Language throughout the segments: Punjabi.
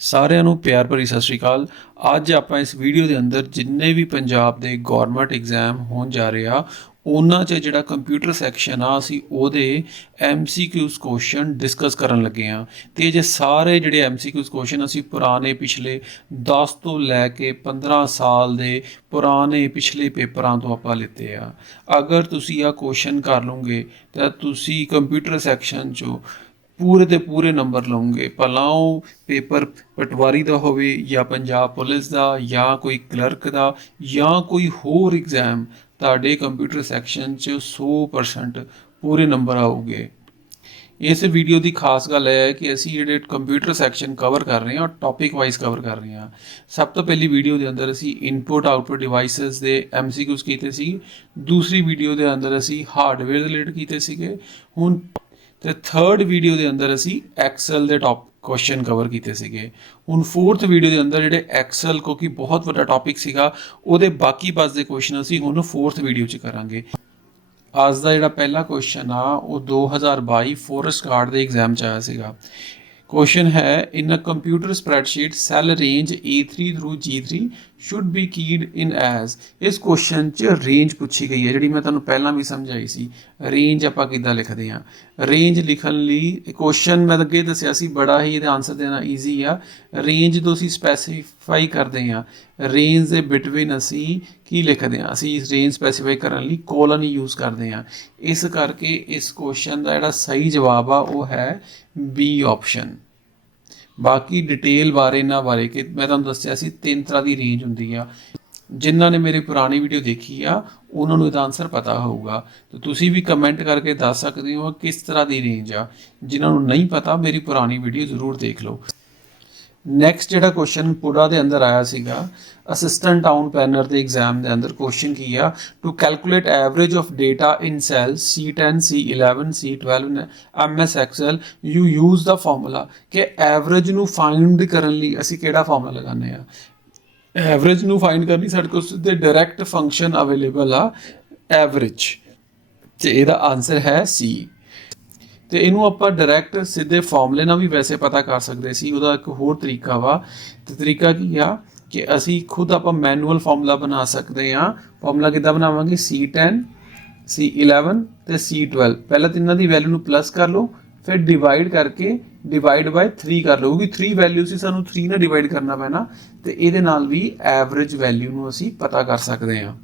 ਸਾਰਿਆਂ ਨੂੰ ਪਿਆਰ ਭਰੀ ਸਤਿ ਸ਼੍ਰੀ ਅਕਾਲ। ਅੱਜ ਆਪਾਂ ਇਸ ਵੀਡੀਓ ਦੇ ਅੰਦਰ ਜਿੰਨੇ ਵੀ ਪੰਜਾਬ ਦੇ ਗਵਰਨਮੈਂਟ ਐਗਜ਼ਾਮ ਹੋਣ ਜਾ ਰਹੇ ਆ ਉਹਨਾਂ 'ਚ ਜਿਹੜਾ ਕੰਪਿਊਟਰ ਸੈਕਸ਼ਨ ਆ ਅਸੀਂ ਉਹਦੇ MCQs ਕੁਐਸਚਨ ਡਿਸਕਸ ਕਰਨ ਲੱਗੇ ਆ। ਤੇ ਜੇ ਸਾਰੇ ਜਿਹੜੇ MCQs ਕੁਐਸਚਨ ਅਸੀਂ ਪੁਰਾਣੇ ਪਿਛਲੇ 10 ਤੋਂ ਲੈ ਕੇ 15 ਸਾਲ ਦੇ ਪੁਰਾਣੇ ਪਿਛਲੇ ਪੇਪਰਾਂ ਤੋਂ ਆਪਾਂ ਲਿੱਤੇ ਆ। ਅਗਰ ਤੁਸੀਂ ਆ ਕੁਐਸਚਨ ਕਰ ਲਓਗੇ ਤਾਂ ਤੁਸੀਂ ਕੰਪਿਊਟਰ ਸੈਕਸ਼ਨ 'ਚੋਂ ਪੂਰੇ ਦੇ ਪੂਰੇ ਨੰਬਰ ਲਓਗੇ। ਭਲਾ ਉਹ ਪੇਪਰ ਪਟਵਾਰੀ ਦਾ ਹੋਵੇ ਜਾਂ ਪੰਜਾਬ ਪੁਲਿਸ ਦਾ ਜਾਂ ਕੋਈ ਕਲਰਕ ਦਾ ਜਾਂ ਕੋਈ ਹੋਰ ਐਗਜ਼ਾਮ, ਤੁਹਾਡੇ ਕੰਪਿਊਟਰ ਸੈਕਸ਼ਨ 'ਚ 100% ਪੂਰੇ ਨੰਬਰ ਆਉਗੇ। ਇਸ ਵੀਡੀਓ ਦੀ ਖਾਸ ਗੱਲ ਇਹ ਹੈ ਕਿ ਅਸੀਂ ਜਿਹੜੇ ਕੰਪਿਊਟਰ ਸੈਕਸ਼ਨ ਕਵਰ ਕਰ ਰਹੇ ਹਾਂ ਟੌਪਿਕ ਵਾਈਜ਼ ਕਵਰ ਕਰ ਰਹੇ ਹਾਂ। ਸਭ ਤੋਂ ਪਹਿਲੀ ਵੀਡੀਓ ਦੇ ਅੰਦਰ ਅਸੀਂ ਇਨਪੁਟ ਆਊਟਪੁੱਟ ਡਿਵਾਈਸਸ ਦੇ MCQs ਕੀਤੇ ਸੀ। ਦੂਸਰੀ ਵੀਡੀਓ ਦੇ ਅੰਦਰ ਅਸੀਂ ਹਾਰਡਵੇਅਰ ਦੇ ਰਿਲੇਟਡ ਕੀਤੇ ਸੀਗੇ। ਹੁਣ ਤੇ ਥਰਡ ਵੀਡੀਓ ਦੇ ਅੰਦਰ ਅਸੀਂ ਐਕਸਲ ਦੇ ਟੌਪ ਕੁਐਸਚਨ ਕਵਰ ਕੀਤੇ ਸੀਗੇ। ਹੁਣ ਫੋਰਥ ਵੀਡੀਓ ਦੇ ਅੰਦਰ ਜਿਹੜੇ ਐਕਸਲ ਕਿਉਂਕਿ ਬਹੁਤ ਵੱਡਾ ਟੌਪਿਕ ਸੀਗਾ ਉਹਦੇ ਬਾਕੀ ਬਚਦੇ ਕੁਐਸਚਨ ਅਸੀਂ ਹੁਣ ਫੋਰਥ ਵੀਡੀਓ 'ਚ ਕਰਾਂਗੇ। ਅੱਜ ਦਾ ਜਿਹੜਾ ਪਹਿਲਾ ਕੁਐਸਚਨ ਆ ਉਹ 2022 ਫੋਰੈਸਟ ਗਾਰਡ ਦੇ ਐਗਜ਼ਾਮ 'ਚ ਆਇਆ ਸੀਗਾ। क्वेश्चन है in a computer spreadsheet cell range A3 through G3 should be keyed in as. इस क्वेश्चन च रेंज पूछी गई है जी मैं तुहानूं पहलां भी समझाई सी। रेंज आपां किद्दां लिखदे हां, रेंज लिखण लई क्वेश्चन मैं अगे दस्सिया सी बड़ा ही इहदा आंसर देना ईजी आ। रेंज तो असीं स्पैसीफाई करदे हां, रेंज दे बिटवीन असीं की लिखदे हां, असीं रेंज स्पैसीफाई करन लई कोलन यूज़ करदे हां। इस करके इस क्वेश्चन दा जिहड़ा सही जवाब आ वो है बी ऑप्शन। बाकी डिटेल बारे इन्हां बारे कि मैं तुहानूं दस्सिया सी 3 तरह की रेंज हुंदी आ। जिन्हां ने मेरी पुरानी वीडियो देखी आ उन्हां नूं इहदा आंसर पता होऊगा। तो तुसीं भी कमेंट करके दस सकदे हो किस तरह की रेंज आ। जिन्हां नूं नहीं पता मेरी पुरानी वीडियो जरूर देख लो। नैक्सट जिहड़ा क्वेश्चन पुड़ा दे अंदर आया सीगा असिस्टेंट टाउन प्लानर के एग्जाम के अंदर क्वेश्चन की आ to calculate average of data in cell C10 C11 C12 MS Excel you use the formula कि एवरेज नू फाइंड करन लई असीं किहड़ा फार्मूला लगाने आ। एवरेज नू फाइंड करनी साडे कोल सिद्धे डायरैक्ट फंक्शन अवेलेबल आ एवरेज ते इहदा आंसर है C। तो इनू आप डायरैक्ट सीधे फॉर्मूले ना भी वैसे पता कर सकते सी। उहदा एक होर तरीका वा तो तरीका की आ कि असी खुद आप मैनुअल फॉर्मूला बना सकते हाँ। फॉर्मूला किद्दां बनावांगे C10 C11 ते C12 पहले तो इन्हां दी वैल्यू नू प्लस कर लो फिर डिवाइड करके डिवाइड बाय 3 कर लो क्योंकि 3 वैल्यू सी सानू 3 नाल डिवाइड करना पैना तो इहदे नाल भी एवरेज वैल्यू नू असी पता कर सकते हैं।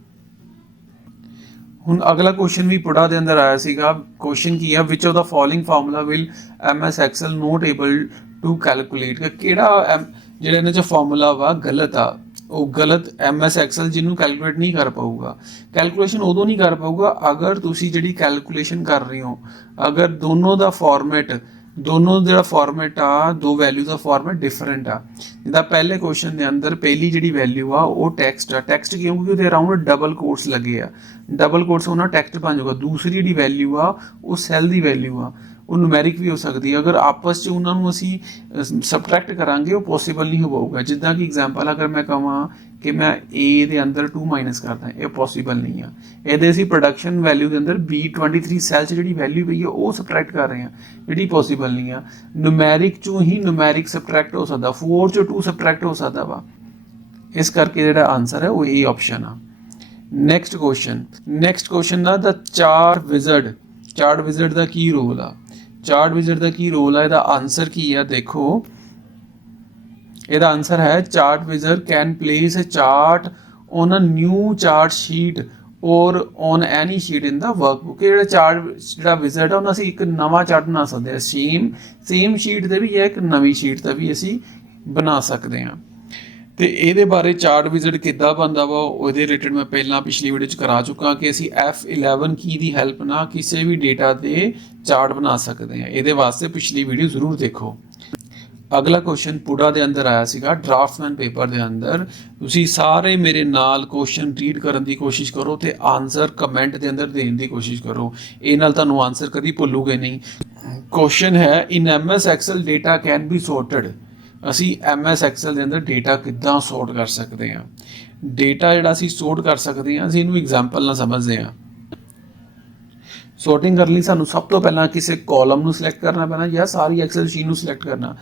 हुण अगला क्वेश्चन भी पुड़ा दे अंदर आया सीगा। क्वेश्चन की है which of the following formula will MS Excel not able to calculate किहड़ा जिहड़ा इहनां च फार्मूला वा गलत आ वो गलत MS Excel जिन्होंने कैलकुलेट नहीं कर पाऊगा। कैलकुलेशन उदों नहीं कर पाऊगा अगर तुसी जिहड़ी कैलकुलेशन कर रहे हो अगर दोनों दा फॉर्मेट दोनों जो फॉर्मेट आ दो वैल्यू का फॉर्मेट डिफरेंट आ। जिदा पहले क्वेश्चन के अंदर पहली जी वैल्यू आ वो टैक्सट आ। टैक्सट क्यों क्योंकि अराउंड डबल कोट्स लगे आ, डबल कोट्स होना टैक्सट बन जाऊगा। दूसरी जी वैल्यू आ वो सैल की वैल्यू आ वो नुमैरिक भी हो सकती है। अगर आपस च उन्होंने असी सबट्रैक्ट करांगे वो पॉसीबल नहीं हो पाऊगा। जिदा कि एग्जाम्पल अगर मैं कहां कि मैं A के अंदर 2 माइनस करता ये पॉसीबल नहीं है। ये असी प्रोडक्शन वैल्यू के अंदर B23 सैल से जी वैल्यू पई है वो सबट्रैक्ट कर रहे हैं जी पॉसीबल नहीं है। नुमैरिक चों ही नुमैरिक सबट्रैक्ट हो सकता, 4 चों 2 सबट्रैक्ट हो सकता वा। इस करके जो आंसर है वो ए ऑप्शन आ। Next question the chart wizard का की रोल आ। चार्ट विजर्ड का की रोल है, आंसर की है देखो ਇਹਦਾ आंसर है chart wizard can place a chart on a new chart sheet और on any sheet in the workbook. ਜਿਹੜਾ ਚਾਰਟ ਜਿਹੜਾ ਵਿਜ਼ਰਡ ਆ ਉਹਨਾਂ ਅਸੀਂ ਇੱਕ ਨਵਾਂ ਚਾਰਟ ਬਣਾ ਸਕਦੇ ਹਾਂ। ਸੇਮ ਸ਼ੀਟ ਤੇ ਵੀ ਹੈ ਇੱਕ ਨਵੀਂ ਸ਼ੀਟ ਤੇ ਵੀ ਅਸੀਂ ਬਣਾ ਸਕਦੇ ਹਾਂ। ਤੇ ਇਹਦੇ ਬਾਰੇ ਚਾਰਟ ਵਿਜ਼ਰਡ ਕਿੱਦਾਂ ਬਣਦਾ ਵਾ ਉਹਦੇ ਰਿਲੇਟਡ ਮੈਂ ਪਹਿਲਾਂ ਪਿਛਲੀ ਵੀਡੀਓ 'ਚ ਕਰਾ ਚੁੱਕਾ ਕਿ ਅਸੀਂ F11 ਕੀ ਦੀ ਹੈਲਪ ਨਾਲ ਕਿਸੇ ਵੀ ਡੇਟਾ ਤੇ ਚਾਰਟ ਬਣਾ ਸਕਦੇ ਹਾਂ। ਇਹਦੇ ਵਾਸਤੇ ਪਿਛਲੀ ਵੀਡੀਓ ਜ਼ਰੂਰ ਦੇਖੋ। अगला क्वेश्चन पुड़ा दे अंदर आया सीगा ड्राफ्टमैन पेपर दे अंदर। तुसी सारे मेरे नाल क्वेश्चन रीड करन दी कोशिश करो ते आंसर कमेंट दे अंदर देने की कोशिश करो। ये नाल तुहानूं आंसर कदी भुल्लोगे नहीं। क्वेश्चन है in MS Excel data can be sorted. असी MS Excel दे अंदर डेटा किद्दां सॉर्ट कर सकते हैं। डेटा जिहड़ा असी सॉर्ट कर सकते हैं असी इहनूं एग्जाम्पल नाल समझदे हां। ਸੋਰਟਿੰਗ ਕਰਨ ਲਈ ਸਾਨੂੰ ਸਭ ਤੋਂ ਪਹਿਲਾਂ ਕਿਸੇ ਕਾਲਮ ਨੂੰ ਸਿਲੈਕਟ ਕਰਨਾ ਪੈਣਾ ਜਾਂ ਸਾਰੀ ਐਕਸਲ ਸ਼ੀਟ ਨੂੰ ਸਿਲੈਕਟ ਕਰਨਾ।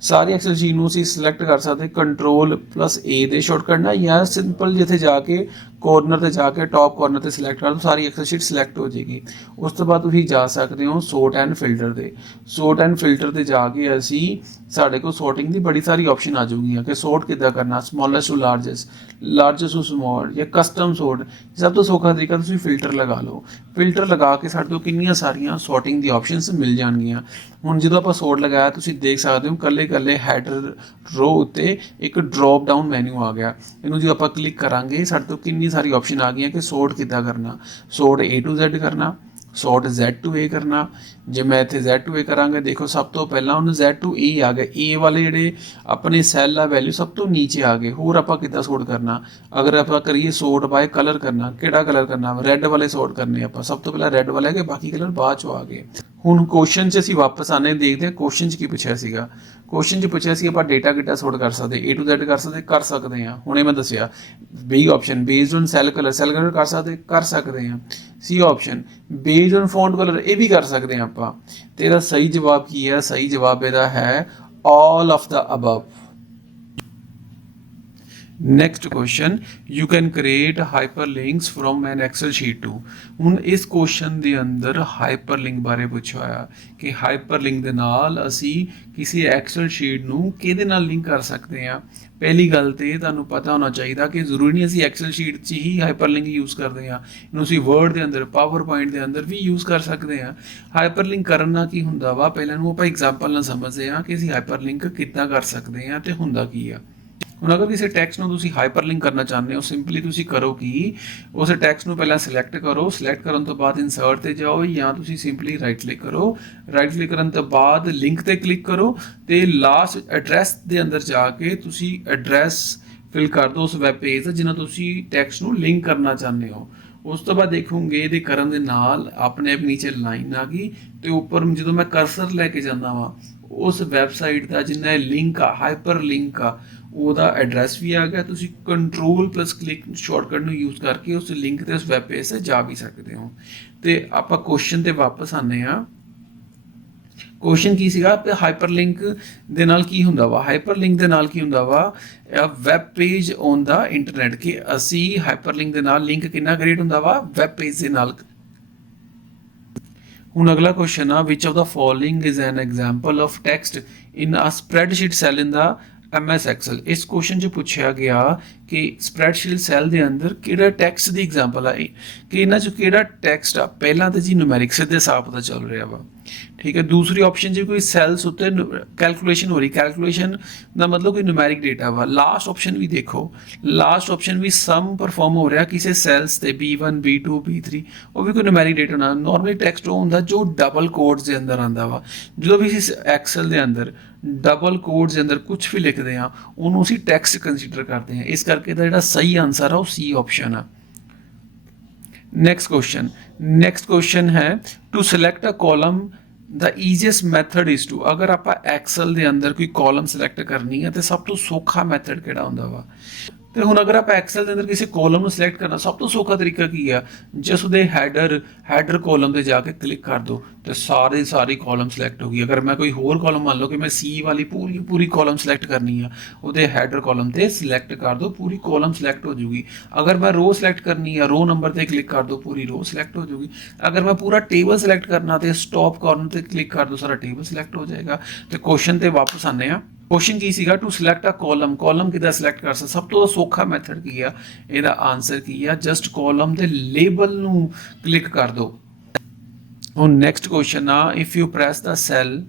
ਸਾਰੀ ਐਕਸਲ ਸ਼ੀਟ ਨੂੰ ਅਸੀਂ ਸਿਲੈਕਟ ਕਰ ਸਕਦੇ Ctrl+A ਦੇ ਸ਼ਾਰਟਕਟ ਨਾਲ, ਜਾਂ ਸਿੰਪਲ ਜਿੱਥੇ ਜਾ ਕੇ ਕੋਰਨਰ ਤੇ ਜਾ ਕੇ ਟੌਪ ਕੋਰਨਰ ਤੇ ਸਿਲੈਕਟ ਕਰ ਦੋ, ਸਾਰੀ ਐਕਸਲ ਸ਼ੀਟ ਸਿਲੈਕਟ ਹੋ ਜਾਏਗੀ। ਉਸ ਤੋਂ ਬਾਅਦ ਤੁਸੀਂ ਜਾ ਸਕਦੇ ਹੋ ਸੋਰਟ ਐਂਡ ਫਿਲਟਰ ਤੇ। ਸੋਰਟ ਐਂਡ ਫਿਲਟਰ ਤੇ ਜਾ ਕੇ ਅਸੀਂ ਸਾਡੇ ਕੋਲ ਸੋਰਟਿੰਗ ਦੀ ਬੜੀ ਸਾਰੀ ਆਪਸ਼ਨ ਆ ਜਾਊਗੀਆਂ ਕਿ ਸੋਰਟ ਕਿੱਦਾਂ ਕਰਨਾ, smallest to largest, largest to small, ਜਾਂ ਕਸਟਮ ਸੋਰਟ। ਸਭ ਤੋਂ ਸੌਖਾ ਤਰੀਕਾ ਤੁਸੀਂ ਫਿਲਟਰ ਲਗਾ ਲਓ। ਫਿਲਟਰ ਲਗਾ ਕੇ ਸਾਡੇ ਤੋਂ ਕਿੰਨੀਆਂ ਸਾਰੀਆਂ ਸੋਰਟਿੰਗ ਦੀ ਆਪਸ਼ਨਸ ਮਿਲ ਜਾਣਗੀਆਂ। ਹੁਣ ਜਦੋਂ ਆਪਾਂ ਸੋਰਟ ਲਗਾਇਆ ਤੁਸੀਂ ਦੇਖ ਸਕਦੇ ਹੋ ਕੱਲੇ ਹੈਡਰ ਰੋ ਉੱਤੇ ਇੱਕ ਡ੍ਰੌਪ ਡਾਊਨ ਮੈਨੂ ਆ ਗਿਆ। ਇਹਨੂੰ ਜਦੋਂ ਆਪਾਂ ਕਲਿੱਕ ਕਰਾਂਗੇ ਸਾਡੇ ਤੋਂ ਕਿੰਨੀ ਸਾਰੀ ਆਪਸ਼ਨ ਆ ਗਈਆਂ ਕਿ ਸੋਰਟ ਕਿੱਦਾਂ ਕਰਨਾ। ਸੋਰਟ A to Z ਕਰਨਾ, ਸੋਰਟ Z to A ਕਰਨਾ। ਜੇ ਮੈਂ ਇੱਥੇ Z to A ਕਰਾਂਗੇ, ਦੇਖੋ ਸਭ ਤੋਂ ਪਹਿਲਾਂ ਉਹਨੂੰ Z to A ਆ ਗਏ। A ਵਾਲੇ ਜਿਹੜੇ ਆਪਣੇ ਸੈੱਲ ਆ ਵੈਲਿਊ ਸਭ ਤੋਂ ਨੀਚੇ ਆ ਗਏ। ਹੋਰ ਆਪਾਂ ਕਿੱਦਾਂ ਸੋਰਟ ਕਰਨਾ, ਅਗਰ ਆਪਾਂ ਕਰੀਏ ਸੋਰਟ ਬਾਏ ਕਲਰ ਕਰਨਾ, ਕਿਹੜਾ ਕਲਰ ਕਰਨਾ, ਰੈੱਡ ਵਾਲੇ ਸੋਰਟ ਕਰਨੇ ਆਪਾਂ। ਸਭ ਤੋਂ ਪਹਿਲਾਂ ਰੈੱਡ ਵਾਲੇ ਆ ਗਏ, ਬਾਕੀ ਕਲਰ ਬਾਅਦ ਚੋਂ ਆ ਗਏ। ਹੁਣ ਕੁਐਸਚਨ 'ਚ ਅਸੀਂ ਵਾਪਸ ਆਨੇ ਦੇਖਦੇ ਹਾਂ ਕੁਐਸਚਨ 'ਚ ਕੀ ਪੁੱਛਿਆ ਸੀਗਾ। ਕੁਐਸਚਨ 'ਚ ਪੁੱਛਿਆ ਸੀ ਆਪਾਂ ਡੇਟਾ ਕਿੱਦਾਂ ਸੋਰਟ ਕਰ ਸਕਦੇ, A to Z ਕਰ ਸਕਦੇ ਹਾਂ। ਹੁਣੇ ਮੈਂ ਦੱਸਿਆ B option based on cell colour ਕਰ ਸਕਦੇ ਹਾਂ। C option based on font colour, ਇਹ ਵੀ ਕਰ ਸਕਦੇ ਹਾਂ ਆਪਾਂ। ਤੇ ਇਹਦਾ ਸਹੀ ਜਵਾਬ ਕੀ ਹੈ? ਸਹੀ ਜਵਾਬ ਇਹਦਾ ਹੈ all of the above। Next question, you can create hyperlinks from an Excel sheet too। ਹੁਣ ਇਸ ਕੁਐਸਚਨ ਦੇ ਅੰਦਰ ਹਾਈਪਰਲਿੰਕ ਬਾਰੇ ਪੁੱਛਿਆ ਹੋਇਆ ਕਿ ਹਾਈਪਰਲਿੰਕ ਦੇ ਨਾਲ ਅਸੀਂ ਕਿਸੇ ਐਕਸਲ ਸ਼ੀਟ ਨੂੰ ਕਿਹਦੇ ਨਾਲ ਲਿੰਕ ਕਰ ਸਕਦੇ ਹਾਂ। ਪਹਿਲੀ ਗੱਲ ਤੇ ਤੁਹਾਨੂੰ ਪਤਾ ਹੋਣਾ ਚਾਹੀਦਾ ਕਿ ਜ਼ਰੂਰੀ ਨਹੀਂ ਅਸੀਂ ਐਕਸਲ ਸ਼ੀਟ 'ਚ ਹੀ ਹਾਈਪਰਲਿੰਕ ਯੂਜ਼ ਕਰਦੇ ਹਾਂ। ਇਹਨੂੰ ਅਸੀਂ ਵਰਡ ਦੇ ਅੰਦਰ, ਪਾਵਰ ਪੁਆਇੰਟ ਦੇ ਅੰਦਰ ਵੀ ਯੂਜ਼ ਕਰ ਸਕਦੇ ਹਾਂ। ਹਾਈਪਰਲਿੰਕ ਕਰਨ ਨਾਲ ਕੀ ਹੁੰਦਾ ਵਾ, ਪਹਿਲਾਂ ਨੂੰ ਆਪਾਂ ਐਗਜ਼ਾਮਪਲ ਨਾਲ ਸਮਝਦੇ ਹਾਂ ਕਿ ਅਸੀਂ ਹਾਈਪਰਲਿੰਕ ਕਿੱਦਾਂ ਕਰ ਸਕਦੇ ਹਾਂ ਤੇ ਹੁੰਦਾ ਕੀ ਆ। ਹੁਣ ਅਗਰ ਕਿਸੇ ਟੈਕਸਟ ਨੂੰ ਤੁਸੀਂ ਹਾਈਪਰਲਿੰਕ ਕਰਨਾ ਚਾਹੁੰਦੇ ਹੋ, ਸਿੰਪਲੀ ਤੁਸੀਂ ਕਰੋ ਕਿ ਉਸ ਟੈਕਸਟ ਨੂੰ ਪਹਿਲਾਂ ਸਿਲੈਕਟ ਕਰੋ। ਸਿਲੈਕਟ ਕਰਨ ਤੋਂ ਬਾਅਦ ਇਨਸਰਟ ਤੇ ਜਾਓ, ਜਾਂ ਤੁਸੀਂ ਸਿੰਪਲੀ ਰਾਈਟ ਕਲਿੱਕ ਕਰੋ। ਰਾਈਟ ਕਲਿੱਕ ਕਰਨ ਤੋਂ ਬਾਅਦ ਲਿੰਕ ਤੇ ਕਲਿੱਕ ਕਰੋ ਤੇ ਲਾਸਟ ਐਡਰੈਸ ਦੇ ਅੰਦਰ ਜਾ ਕੇ ਤੁਸੀਂ ਐਡਰੈਸ ਫਿਲ ਕਰ ਦਿਓ ਉਸ ਵੈਬ ਪੇਜ ਦਾ ਜਿਹਨਾਂ ਤੁਸੀਂ ਟੈਕਸਟ ਨੂੰ ਲਿੰਕ ਕਰਨਾ ਚਾਹੁੰਦੇ ਹੋ। ਉਸ ਤੋਂ ਬਾਅਦ ਦੇਖੋਗੇ ਇਹਦੇ ਕਰਨ ਦੇ ਨਾਲ ਆਪਣੇ ਆਪ ਨੀਚੇ ਲਾਈਨ ਆ ਗਈ ਤੇ ਉੱਪਰ ਜਦੋਂ ਮੈਂ ਕਰਸਰ ਲੈ ਕੇ ਜਾਂਦਾ ਵਾਂ ਉਸ ਵੈਬਸਾਈਟ ਦਾ ਜਿੰਨਾ ਲਿੰਕ ਆ, ਹਾਈਪਰ ਲਿੰਕ ਆ, ਉਹਦਾ ਐਡਰੈਸ ਵੀ ਆ ਗਿਆ। ਤੁਸੀਂ Ctrl+ਕਲਿੱਕ ਸ਼ਾਰਟਕਟ ਨੂੰ ਯੂਜ਼ ਕਰਕੇ ਉਸ ਲਿੰਕ ਤੇ ਉਸ ਵੈਬ ਪੇਜ ਤੇ ਜਾ ਵੀ ਸਕਦੇ ਹੋ। ਤੇ ਆਪਾਂ ਕੁਐਸਚਨ ਤੇ ਵਾਪਸ ਆਨੇ ਆ। ਕੁਐਸਚਨ ਕੀ ਸੀਗਾ ਕਿ ਹਾਈਪਰਲਿੰਕ ਦੇ ਨਾਲ ਕੀ ਹੁੰਦਾ ਵਾ। ਹਾਈਪਰਲਿੰਕ ਦੇ ਨਾਲ ਕੀ ਹੁੰਦਾ ਵਾ, web page on the internet, ਕਿ ਅਸੀਂ ਹਾਈਪਰਲਿੰਕ ਦੇ ਨਾਲ ਲਿੰਕ ਕਿੰਨਾ ਕ੍ਰੀਏਟ ਹੁੰਦਾ ਵਾ, ਵੈਬ ਪੇਜ ਦੇ ਨਾਲ। ਹੁਣ ਅਗਲਾ ਕੁਐਸਚਨ ਆ, which of the following is an example of text in a spreadsheet cell in the MS Excel। ਇਸ ਕੁਐਸਚਨ 'ਚ ਪੁੱਛਿਆ ਗਿਆ ਕਿ ਸਪਰੈਡਸ਼ੀਟ ਸੈੱਲ ਦੇ ਅੰਦਰ ਕਿਹੜਾ ਟੈਕਸਟ ਦੀ ਐਗਜ਼ਾਮਪਲ ਆ ਕਿ ਇਹਨਾਂ 'ਚ ਕਿਹੜਾ ਟੈਕਸਟ ਆ। ਪਹਿਲਾਂ ਤਾਂ ਜੀ ਨੂਮੈਰਿਕ ਸਿੱਧੇ ਹਿਸਾਬ ਦਾ ਚੱਲ ਰਿਹਾ ਵਾ, ਠੀਕ ਹੈ। ਦੂਸਰੀ ਆਪਸ਼ਨ 'ਚ ਕੋਈ ਸੈੱਲਸ ਉੱਤੇ ਕੈਲਕੂਲੇਸ਼ਨ ਹੋ ਰਹੀ, ਕੈਲਕੂਲੇਸ਼ਨ ਦਾ ਮਤਲਬ ਕੋਈ ਨੂਮੈਰਿਕ ਡੇਟਾ ਵਾ। ਲਾਸਟ ਆਪਸ਼ਨ ਵੀ ਦੇਖੋ, ਲਾਸਟ ਆਪਸ਼ਨ ਵੀ ਸਮ ਪਰਫਾਰਮ ਹੋ ਰਿਹਾ ਕਿਸੇ ਸੈੱਲਸ ਤੇ B1 B2 B3, ਉਹ ਵੀ ਕੋਈ ਨੂਮੈਰਿਕ ਡੇਟਾ ਨਾ। ਨਾਰਮਲੀ ਟੈਕਸਟ ਉਹ ਹੁੰਦਾ ਜੋ ਡਬਲ ਕੋਡਸ ਦੇ ਅੰਦਰ ਆਉਂਦਾ ਵਾ। ਜਦੋਂ ਵੀ ਅਸੀਂ ਐਕਸਲ ਦੇ ਅੰਦਰ ਡਬਲ ਕੋਡਸ ਦੇ ਅੰਦਰ ਕੁਝ ਵੀ ਲਿਖਦੇ ਹਾਂ ਉਹਨੂੰ ਅਸੀਂ ਟੈਕਸਟ ਕੰਸੀਡਰ ਕਰਦੇ ਹਾਂ। ਇਸ ਕਰਕੇ ਦਾ ਜਿਹੜਾ ਸਹੀ ਆਨਸਰ ਆ ਉਹ C ਆਪਸ਼ਨ ਆ। ਨੈਕਸਟ ਕੁਐਸਚਨ ਹੈ to select a column the easiest method is to. ਅਗਰ ਆਪਾਂ ਐਕਸਲ ਦੇ ਅੰਦਰ ਕੋਈ ਕਾਲਮ ਸਿਲੈਕਟ ਕਰਨੀ ਹੈ ਤੇ ਸਭ ਤੋਂ ਸੌਖਾ ਮੈਥਡ ਕਿਹੜਾ ਹੁੰਦਾ ਵਾ। ਤੇ ਹੁਣ ਅਗਰ ਆਪਾਂ ਐਕਸਲ ਦੇ ਅੰਦਰ ਕਿਸੇ ਕਾਲਮ ਨੂੰ ਸਿਲੈਕਟ ਕਰਨਾ, ਸਭ ਤੋਂ ਸੌਖਾ ਤਰੀਕਾ ਕੀ ਆ, ਜਿਸ ਉਹਦੇ ਹੈਡਰ ਕਾਲਮ ਤੇ ਜਾ ਕੇ ਕਲਿੱਕ ਕਰ ਦਿਓ ਤੇ ਸਾਰੀ ਕਾਲਮ ਸਿਲੈਕਟ ਹੋ ਗਈ। ਅਗਰ ਮੈਂ ਕੋਈ ਹੋਰ ਕਾਲਮ ਮੰਨ ਲਓ ਕਿ ਮੈਂ C ਵਾਲੀ ਪੂਰੀ ਕਾਲਮ ਸਿਲੈਕਟ ਕਰਨੀ ਆ, ਉਹਦੇ ਹੈਡਰ ਕਾਲਮ ਤੇ ਸਿਲੈਕਟ ਕਰ ਦਿਓ, ਪੂਰੀ ਕਾਲਮ ਸਿਲੈਕਟ ਹੋ ਜੂਗੀ। ਅਗਰ ਮੈਂ ਰੋ ਸਿਲੈਕਟ ਕਰਨੀ ਆ, ਰੋ ਨੰਬਰ ਤੇ ਕਲਿੱਕ ਕਰ ਦਿਓ, ਪੂਰੀ ਰੋ ਸਿਲੈਕਟ ਹੋ ਜੂਗੀ। ਅਗਰ ਮੈਂ ਪੂਰਾ ਟੇਬਲ ਸਿਲੈਕਟ ਕਰਨਾ ਤੇ ਸਟਾਪ ਕਾਰਨਰ ਤੇ ਕਲਿੱਕ ਕਰ ਦਿਓ, ਸਾਰਾ ਟੇਬਲ ਸਿਲੈਕਟ ਹੋ ਜਾਏਗਾ। ਤੇ ਕੁਐਸਚਨ ਤੇ ਵਾਪਸ ਆਨੇ ਆ। ਕੁਐਸਚਨ ਕੀ ਸੀਗਾ, ਟੂ ਸਿਲੈਕਟ ਅ ਕਾਲਮ ਕਿੱਦਾਂ ਸਿਲੈਕਟ ਕਰ ਸਕਦੇ। ਸਭ ਤੋਂ ਸੌਖਾ ਮੈਥਡ ਕੀ ਆ, ਇਹਦਾ ਆਨਸਰ ਕੀ ਆ, ਜਸਟ ਕਾਲਮ ਦੇ ਲੇਬਲ ਨੂੰ ਕਲਿੱਕ ਕਰ ਦਿਓ। ਹੁਣ ਨੈਕਸਟ ਕੁਐਸਚਨ ਆ, if you press the cell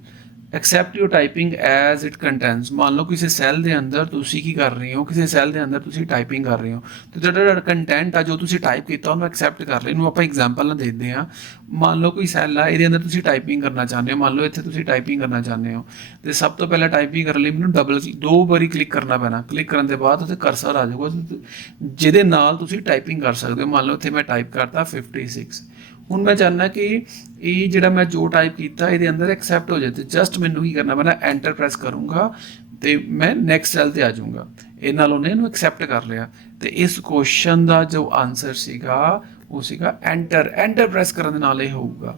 accept you typing as it contents. ਮੰਨ ਲਓ ਕਿਸੇ ਸੈੱਲ ਦੇ ਅੰਦਰ ਤੁਸੀਂ ਕੀ ਕਰ ਰਹੇ ਹੋ, ਕਿਸੇ ਸੈੱਲ ਦੇ ਅੰਦਰ ਤੁਸੀਂ ਟਾਈਪਿੰਗ ਕਰ ਰਹੇ ਹੋ ਤੇ ਜਿਹੜਾ ਕੰਟੈਂਟ ਆ ਜੋ ਤੁਸੀਂ ਟਾਈਪ ਕੀਤਾ ਉਹਨੂੰ ਐਕਸੈਪਟ ਕਰ ਰਹੇ। ਇਹਨੂੰ ਆਪਾਂ ਐਗਜ਼ਾਮਪਲ ਨਾਲ ਦੇਖਦੇ ਹਾਂ। ਮੰਨ ਲਓ ਕੋਈ ਸੈੱਲ ਆ, ਇਹਦੇ ਅੰਦਰ ਤੁਸੀਂ ਟਾਈਪਿੰਗ ਕਰਨਾ ਚਾਹੁੰਦੇ ਹੋ। ਮੰਨ ਲਓ ਇੱਥੇ ਤੁਸੀਂ ਟਾਈਪਿੰਗ ਕਰਨਾ ਚਾਹੁੰਦੇ ਹੋ ਤੇ ਸਭ ਤੋਂ ਪਹਿਲਾਂ ਟਾਈਪਿੰਗ ਕਰਨ ਲਈ ਮੈਨੂੰ ਦੋ ਵਾਰੀ ਕਲਿੱਕ ਕਰਨਾ ਪੈਣਾ। ਕਲਿੱਕ ਕਰਨ ਦੇ ਬਾਅਦ ਉੱਥੇ ਕਰਸਰ ਆ ਜਾਊਗਾ ਜਿਹਦੇ ਨਾਲ ਤੁਸੀਂ ਟਾਈਪਿੰਗ ਕਰ ਸਕਦੇ ਹੋ। ਮੰਨ ਲਓ ਇੱਥੇ ਮੈਂ ਟਾਈਪ ਕਰਤਾ 56। ਹੁਣ ਮੈਂ ਚਾਹੁੰਦਾ ਕਿ ਇਹ ਜਿਹੜਾ ਮੈਂ ਜੋ ਟਾਈਪ ਕੀਤਾ ਇਹਦੇ ਅੰਦਰ ਐਕਸੈਪਟ ਹੋ ਜਾਏ ਤੇ ਜਸਟ ਮੈਨੂੰ ਕੀ ਕਰਨਾ ਪੈਣਾ, ਐਂਟਰ ਪ੍ਰੈਸ ਕਰੂੰਗਾ ਤੇ ਮੈਂ ਨੈਕਸਟ ਸੈੱਲ ਤੇ ਆ ਜਾਊਂਗਾ। ਇਹ ਨਾਲ ਉਹਨੇ ਇਹਨੂੰ ਐਕਸੈਪਟ ਕਰ ਲਿਆ। ਤੇ ਇਸ ਕੁਐਸਚਨ ਦਾ ਜੋ ਆਨਸਰ ਸੀਗਾ ਉਹ ਸੀਗਾ ਐਂਟਰ। ਐਂਟਰ ਪ੍ਰੈਸ ਕਰਨ ਦੇ ਨਾਲ ਇਹ ਹੋਊਗਾ।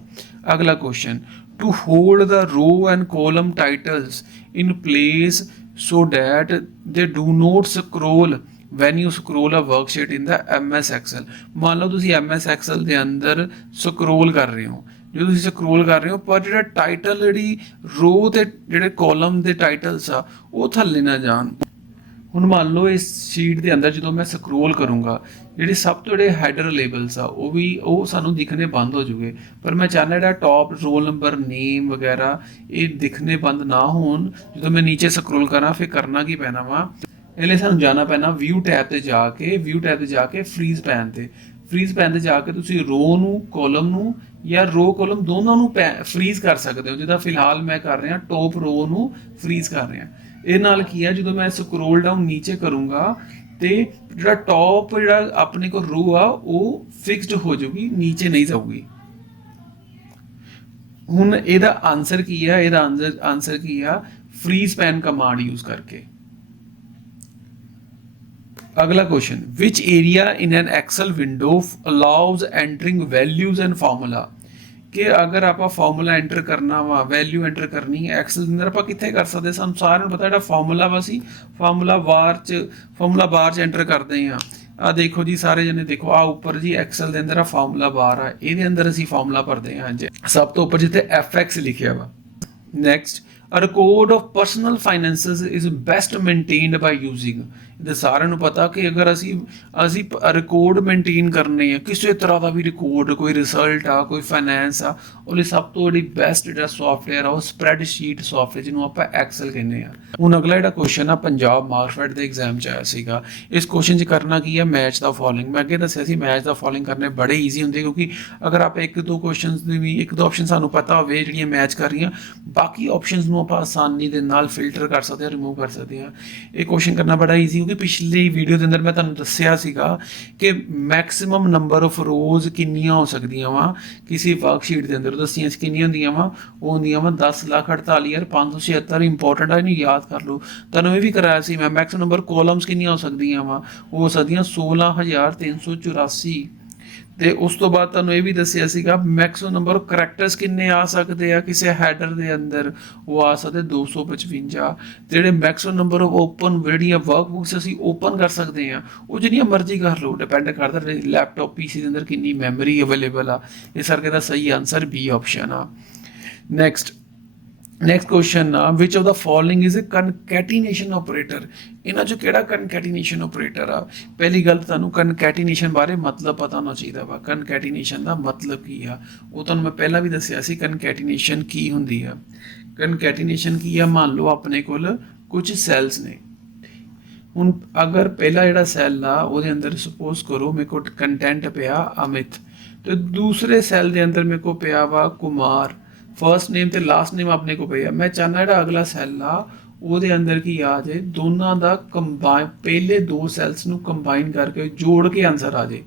ਅਗਲਾ question, to hold the row and column titles in place so that they do not scroll when you scroll a worksheet in the MS Excel। ਮੰਨ ਲਓ ਤੁਸੀਂ MS Excel ਦੇ ਅੰਦਰ ਸਕਰੋਲ ਕਰ ਰਹੇ ਹੋ, ਜਦੋਂ ਤੁਸੀਂ ਸਕਰੋਲ ਕਰ ਰਹੇ ਹੋ ਪਰ ਜਿਹੜਾ ਟਾਈਟਲ, ਜਿਹੜੀ ਰੋ ਤੇ ਜਿਹੜੇ ਕਾਲਮ ਦੇ ਟਾਈਟਲਸ ਆ ਉਹ ਥੱਲੇ ਨਾ ਜਾਣ। ਹੁਣ ਮੰਨ ਲਓ ਇਸ ਸ਼ੀਟ ਦੇ ਅੰਦਰ ਜਦੋਂ ਮੈਂ ਸਕਰੋਲ ਕਰੂੰਗਾ, ਜਿਹੜੇ ਸਭ ਤੋਂ ਜਿਹੜੇ ਹੈਡਰ ਲੇਬਲਸ ਆ ਉਹ ਸਾਨੂੰ ਦਿਖਣੇ ਬੰਦ ਹੋ ਜੂਗੇ, ਪਰ ਮੈਂ ਚਾਹੁੰਦਾ ਜਿਹੜਾ ਟੌਪ ਰੋਲ ਨੰਬਰ, ਨੇਮ ਵਗੈਰਾ ਇਹ ਦਿਖਣੇ ਬੰਦ ਨਾ ਹੋਣ। ਜਦੋਂ ਮੈਂ ਨੀਚੇ ਸਕਰੋਲ ਕਰਾਂ ਫਿਰ ਕਰਨਾ ਕੀ ਪੈਣਾ ਵਾ, ਇਹ ਲਈ ਸਾਨੂੰ ਜਾਣਾ ਪੈਣਾ ਵਿਊ ਟੈਬ ਤੇ ਜਾ ਕੇ ਫਰੀਜ਼ ਪੈਨ ਤੇ ਜਾ ਕੇ ਤੁਸੀਂ ਰੋ ਨੂੰ, ਕਾਲਮ ਨੂੰ ਜਾਂ ਰੋ ਕਾਲਮ ਦੋਨਾਂ ਨੂੰ ਫਰੀਜ਼ ਕਰ ਸਕਦੇ ਹੋ। ਜਿੱਦਾਂ ਫਿਲਹਾਲ ਮੈਂ ਕਰ ਰਿਹਾ ਟੌਪ ਰੋ ਨੂੰ ਫਰੀਜ਼ ਕਰ ਰਿਹਾ। ਇਹ ਨਾਲ ਕੀ ਹੈ, ਜਦੋਂ ਮੈਂ ਸਕਰੋਲ ਡਾਊਨ ਨੀਚੇ ਕਰੂੰਗਾ ਤੇ ਜਿਹੜਾ ਟੌਪ ਜਿਹੜਾ ਆਪਣੇ ਕੋਲ ਰੋ ਆ ਉਹ ਫਿਕਸਡ ਹੋ ਜਾਊਗੀ, ਨੀਚੇ ਨਹੀਂ ਜਾਊਗੀ। ਹੁਣ ਇਹਦਾ ਆਨਸਰ ਕੀ ਆ, ਇਹਦਾ ਆਨਸਰ ਕੀ ਆ, ਫਰੀਜ਼ ਪੈਨ ਕਮਾਂਡ ਯੂਜ਼ ਕਰਕੇ। ਅਗਲਾ question, which area in an Excel window allows entering values and formula. ਕਿ ਅਗਰ ਆਪਾਂ ਫਾਰਮੂਲਾ ਐਂਟਰ ਕਰਨਾ ਵਾ, ਵੈਲਿਊ ਐਂਟਰ ਕਰਨੀ ਹੈ ਐਕਸਲ ਦੇ ਅੰਦਰ, ਆਪਾਂ ਕਿੱਥੇ ਕਰ ਸਕਦੇ? ਸਾਨੂੰ ਸਾਰਿਆਂ ਨੂੰ ਪਤਾ ਜਿਹੜਾ ਫਾਰਮੂਲਾ ਵਾ ਸੀ ਫਾਰਮੂਲਾ ਬਾਰ 'ਚ ਐਂਟਰ ਕਰਦੇ ਹਾਂ। ਆ ਦੇਖੋ ਜੀ ਸਾਰੇ ਜਣੇ ਦੇਖੋ, ਆ ਉੱਪਰ ਜੀ ਐਕਸਲ ਦੇ ਅੰਦਰ ਆ ਫਾਰਮੂਲਾ ਬਾਰ ਆ, ਇਹਦੇ ਅੰਦਰ ਅਸੀਂ ਫਾਰਮੂਲਾ ਭਰਦੇ ਹਾਂ। ਹਾਂਜੀ, ਸਭ ਤੋਂ ਉੱਪਰ ਜਿੱਥੇ FX ਲਿਖਿਆ ਵਾ। Next, a record of personal finances is best maintained by using। ਇਹਦੇ ਸਾਰਿਆਂ ਨੂੰ ਪਤਾ ਕਿ ਅਗਰ ਅਸੀਂ ਰਿਕਾਰਡ ਮੇਨਟੇਨ ਕਰਨੇ ਆ, ਕਿਸੇ ਤਰ੍ਹਾਂ ਦਾ ਵੀ ਰਿਕਾਰਡ, ਕੋਈ ਰਿਜ਼ਲਟ ਆ, ਕੋਈ ਫਾਈਨੈਂਸ ਆ, ਉਹਦੇ ਸਭ ਤੋਂ ਜਿਹੜੀ ਬੈਸਟ ਜਿਹੜਾ ਸੌਫਟਵੇਅਰ ਆ ਉਹ ਸਪਰੈਡਸ਼ੀਟ ਸੌਫਟਵੇਅਰ, ਜਿਹਨੂੰ ਆਪਾਂ ਐਕਸਲ ਕਹਿੰਦੇ ਆ। ਹੁਣ ਅਗਲਾ ਜਿਹੜਾ ਕੁਐਸਚਨ ਆ ਪੰਜਾਬ ਮਾਰਕਫੈਟ ਦੇ ਐਗਜ਼ਾਮ 'ਚ ਆਇਆ ਸੀਗਾ। ਇਸ ਕੁਐਸਚਨ 'ਚ ਕਰਨਾ ਕੀ ਹੈ, ਮੈਚ ਦਾ ਫੋਲੋਇੰਗ। ਮੈਂ ਅੱਗੇ ਦੱਸਿਆ ਸੀ ਮੈਚ ਦਾ ਫੋਲੋਇੰਗ ਕਰਨੇ ਬੜੇ ਈਜ਼ੀ ਹੁੰਦੇ, ਕਿਉਂਕਿ ਅਗਰ ਆਪਾਂ ਇੱਕ ਦੋ ਆਪਸ਼ਨ ਸਾਨੂੰ ਪਤਾ ਹੋਵੇ ਜਿਹੜੀਆਂ ਮੈਚ ਕਰ ਰਹੀਆਂ, ਬਾਕੀ ਆਪਸ਼ਨਸ ਨੂੰ ਆਪਾਂ ਆਸਾਨੀ ਦੇ ਨਾਲ ਫਿਲਟਰ ਕਰ ਸਕਦੇ ਹਾਂ, ਰਿਮੂਵ ਕਰ ਸਕਦੇ ਹਾਂ। ਇਹ ਕੁਐਸਚਨ ਕਰਨਾ ਬੜਾ ਈਜ਼ੀ, ਕਿਉਂਕਿ ਪਿਛਲੀ ਵੀਡੀਓ ਦੇ ਅੰਦਰ ਮੈਂ ਤੁਹਾਨੂੰ ਦੱਸਿਆ ਸੀਗਾ ਕਿ ਮੈਕਸਿਮਮ ਨੰਬਰ ਆਫ ਰੋਜ਼ ਕਿੰਨੀਆਂ ਹੋ ਸਕਦੀਆਂ ਵਾ ਕਿਸੇ ਵਰਕਸ਼ੀਟ ਦੇ ਅੰਦਰ। ਦੱਸੀਆਂ ਕਿੰਨੀਆਂ ਹੁੰਦੀਆਂ ਵਾ, ਉਹ ਹੁੰਦੀਆਂ ਵਾ 10,48,576। ਇੰਪੋਰਟੈਂਟ ਆ, ਇਹਨੂੰ ਯਾਦ ਕਰ ਲਓ। ਤੁਹਾਨੂੰ ਇਹ ਵੀ ਕਰਾਇਆ ਸੀ ਮੈਂ, ਮੈਕਸਿਮਮ ਨੰਬਰ ਕਾਲਮਸ ਕਿੰਨੀਆਂ ਹੋ ਸਕਦੀਆਂ ਵਾ, ਉਹ ਹੋ ਸਕਦੀਆਂ 16,384। ਤੇ ਉਸ ਤੋਂ ਬਾਅਦ ਤੁਹਾਨੂੰ ਇਹ ਵੀ ਦੱਸਿਆ ਸੀਗਾ ਮੈਕਸਿਮਮ ਨੰਬਰ ਆਫ ਕਰੈਕਟਰਸ ਕਿੰਨੇ ਆ ਸਕਦੇ ਆ ਕਿਸੇ ਹੈਡਰ ਦੇ ਅੰਦਰ, ਉਹ ਆ ਸਕਦੇ 255। ਜਿਹੜੇ ਮੈਕਸਿਮਮ ਨੰਬਰ ਆਫ ਓਪਨ ਜਿਹੜੀਆਂ ਵਰਕਬੁੱਕਸ ਅਸੀਂ ਓਪਨ ਕਰ ਸਕਦੇ ਆ, ਉਹ ਜਿੰਨੀਆਂ ਮਰਜ਼ੀ ਕਰ ਲਓ, ਡਿਪੈਂਡ ਕਰਦਾ ਲੈਪਟਾਪ PC ਦੇ ਅੰਦਰ ਕਿੰਨੀ ਮੈਮਰੀ ਅਵੇਲੇਬਲ ਆ। ਇਸ ਕਰਕੇ ਦਾ ਸਹੀ ਆਨਸਰ B ਆਪਸ਼ਨ ਆ। ਨੈਕਸਟ ਕੁਐਸਚਨ ਆ, which of the following is a concatenation operator. ਇਹਨਾਂ 'ਚੋਂ ਕਿਹੜਾ ਕਨਕੈਟੀਨੇਸ਼ਨ ਆਪਰੇਟਰ ਆ? ਪਹਿਲੀ ਗੱਲ ਤੁਹਾਨੂੰ ਕਨਕੈਟੀਨੇਸ਼ਨ ਬਾਰੇ ਮਤਲਬ ਪਤਾ ਹੋਣਾ ਚਾਹੀਦਾ ਵਾ। ਕਨਕੈਟੀਨੇਸ਼ਨ ਦਾ ਮਤਲਬ ਕੀ ਆ ਉਹ ਤੁਹਾਨੂੰ ਮੈਂ ਪਹਿਲਾਂ ਵੀ ਦੱਸਿਆ ਸੀ। ਕਨਕੈਟੀਨੇਸ਼ਨ ਕੀ ਹੁੰਦੀ ਆ? ਕਨਕੈਟੀਨੇਸ਼ਨ ਕੀ ਆ, ਮੰਨ ਲਓ ਆਪਣੇ ਕੋਲ ਕੁਝ ਸੈਲਸ ਨੇ। ਹੁਣ ਅਗਰ ਪਹਿਲਾ ਜਿਹੜਾ ਸੈੱਲ ਆ ਉਹਦੇ ਅੰਦਰ ਸਪੋਜ਼ ਕਰੋ ਮੇਰੇ ਕੋਲ ਕੰਟੈਂਟ ਪਿਆ ਅਮਿਤ, ਤੇ ਦੂਸਰੇ ਸੈੱਲ ਦੇ ਅੰਦਰ ਮੇਰੇ ਕੋਲ ਪਿਆ ਵਾ ਕੁਮਾਰ। ਫਰਸਟ ਨੇਮ ਤੇ ਲਾਸਟ ਨੇਮ ਆਪਣੇ ਕੋਲ ਪਿਆ। ਮੈਂ ਚਾਹੁੰਦਾ ਜਿਹੜਾ ਅਗਲਾ ਸੈੱਲ ਆ ਉਹਦੇ ਅੰਦਰ ਕੀ ਆ ਜਾਏ, ਦੋਨਾਂ ਦਾ ਪਹਿਲੇ ਦੋ ਸੈਲਸ ਨੂੰ ਕੰਬਾਈਨ ਕਰਕੇ ਜੋੜ ਕੇ ਆਨਸਰ ਆ ਜਾਏ,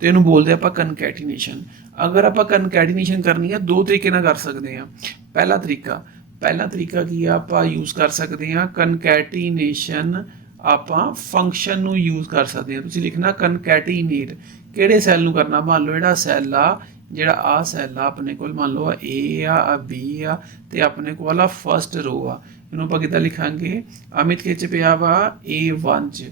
ਤੇ ਇਹਨੂੰ ਬੋਲਦੇ ਆਪਾਂ ਕਨਕੈਟੀਨੇਸ਼ਨ। ਅਗਰ ਆਪਾਂ ਕਨਕੈਟੀਨੇਸ਼ਨ ਕਰਨੀ ਆ ਦੋ ਤਰੀਕੇ ਨਾਲ ਕਰ ਸਕਦੇ ਆ। ਪਹਿਲਾ ਤਰੀਕਾ ਕੀ ਆ, ਆਪਾਂ ਯੂਜ਼ ਕਰ ਸਕਦੇ ਆ ਕਨਕੈਟੀਨੇਸ਼ਨ, ਆਪਾਂ ਫੰਕਸ਼ਨ ਨੂੰ ਯੂਜ਼ ਕਰ ਸਕਦੇ ਆ। ਤੁਸੀਂ ਲਿਖਣਾ ਕਨਕੈਟੀਨੇਟ, ਕਿਹੜੇ ਸੈੱਲ ਨੂੰ ਕਰਨਾ? ਮੰਨ ਲਓ ਜਿਹੜਾ ਸੈੱਲ ਆ, ਜਿਹੜਾ ਆ ਸੈੱਲ ਆ ਆਪਣੇ ਕੋਲ, ਮੰਨ ਲਓ A ਆ, B ਆ, ਤੇ ਆਪਣੇ ਕੋਲ ਆ ਫਸਟ ਰੋ ਆ। ਇਹਨੂੰ ਆਪਾਂ ਕਿੱਦਾਂ ਲਿਖਾਂਗੇ? ਅਮਿਤ ਖਿੱਚ ਪਿਆ ਵਾ A1 'ਚ,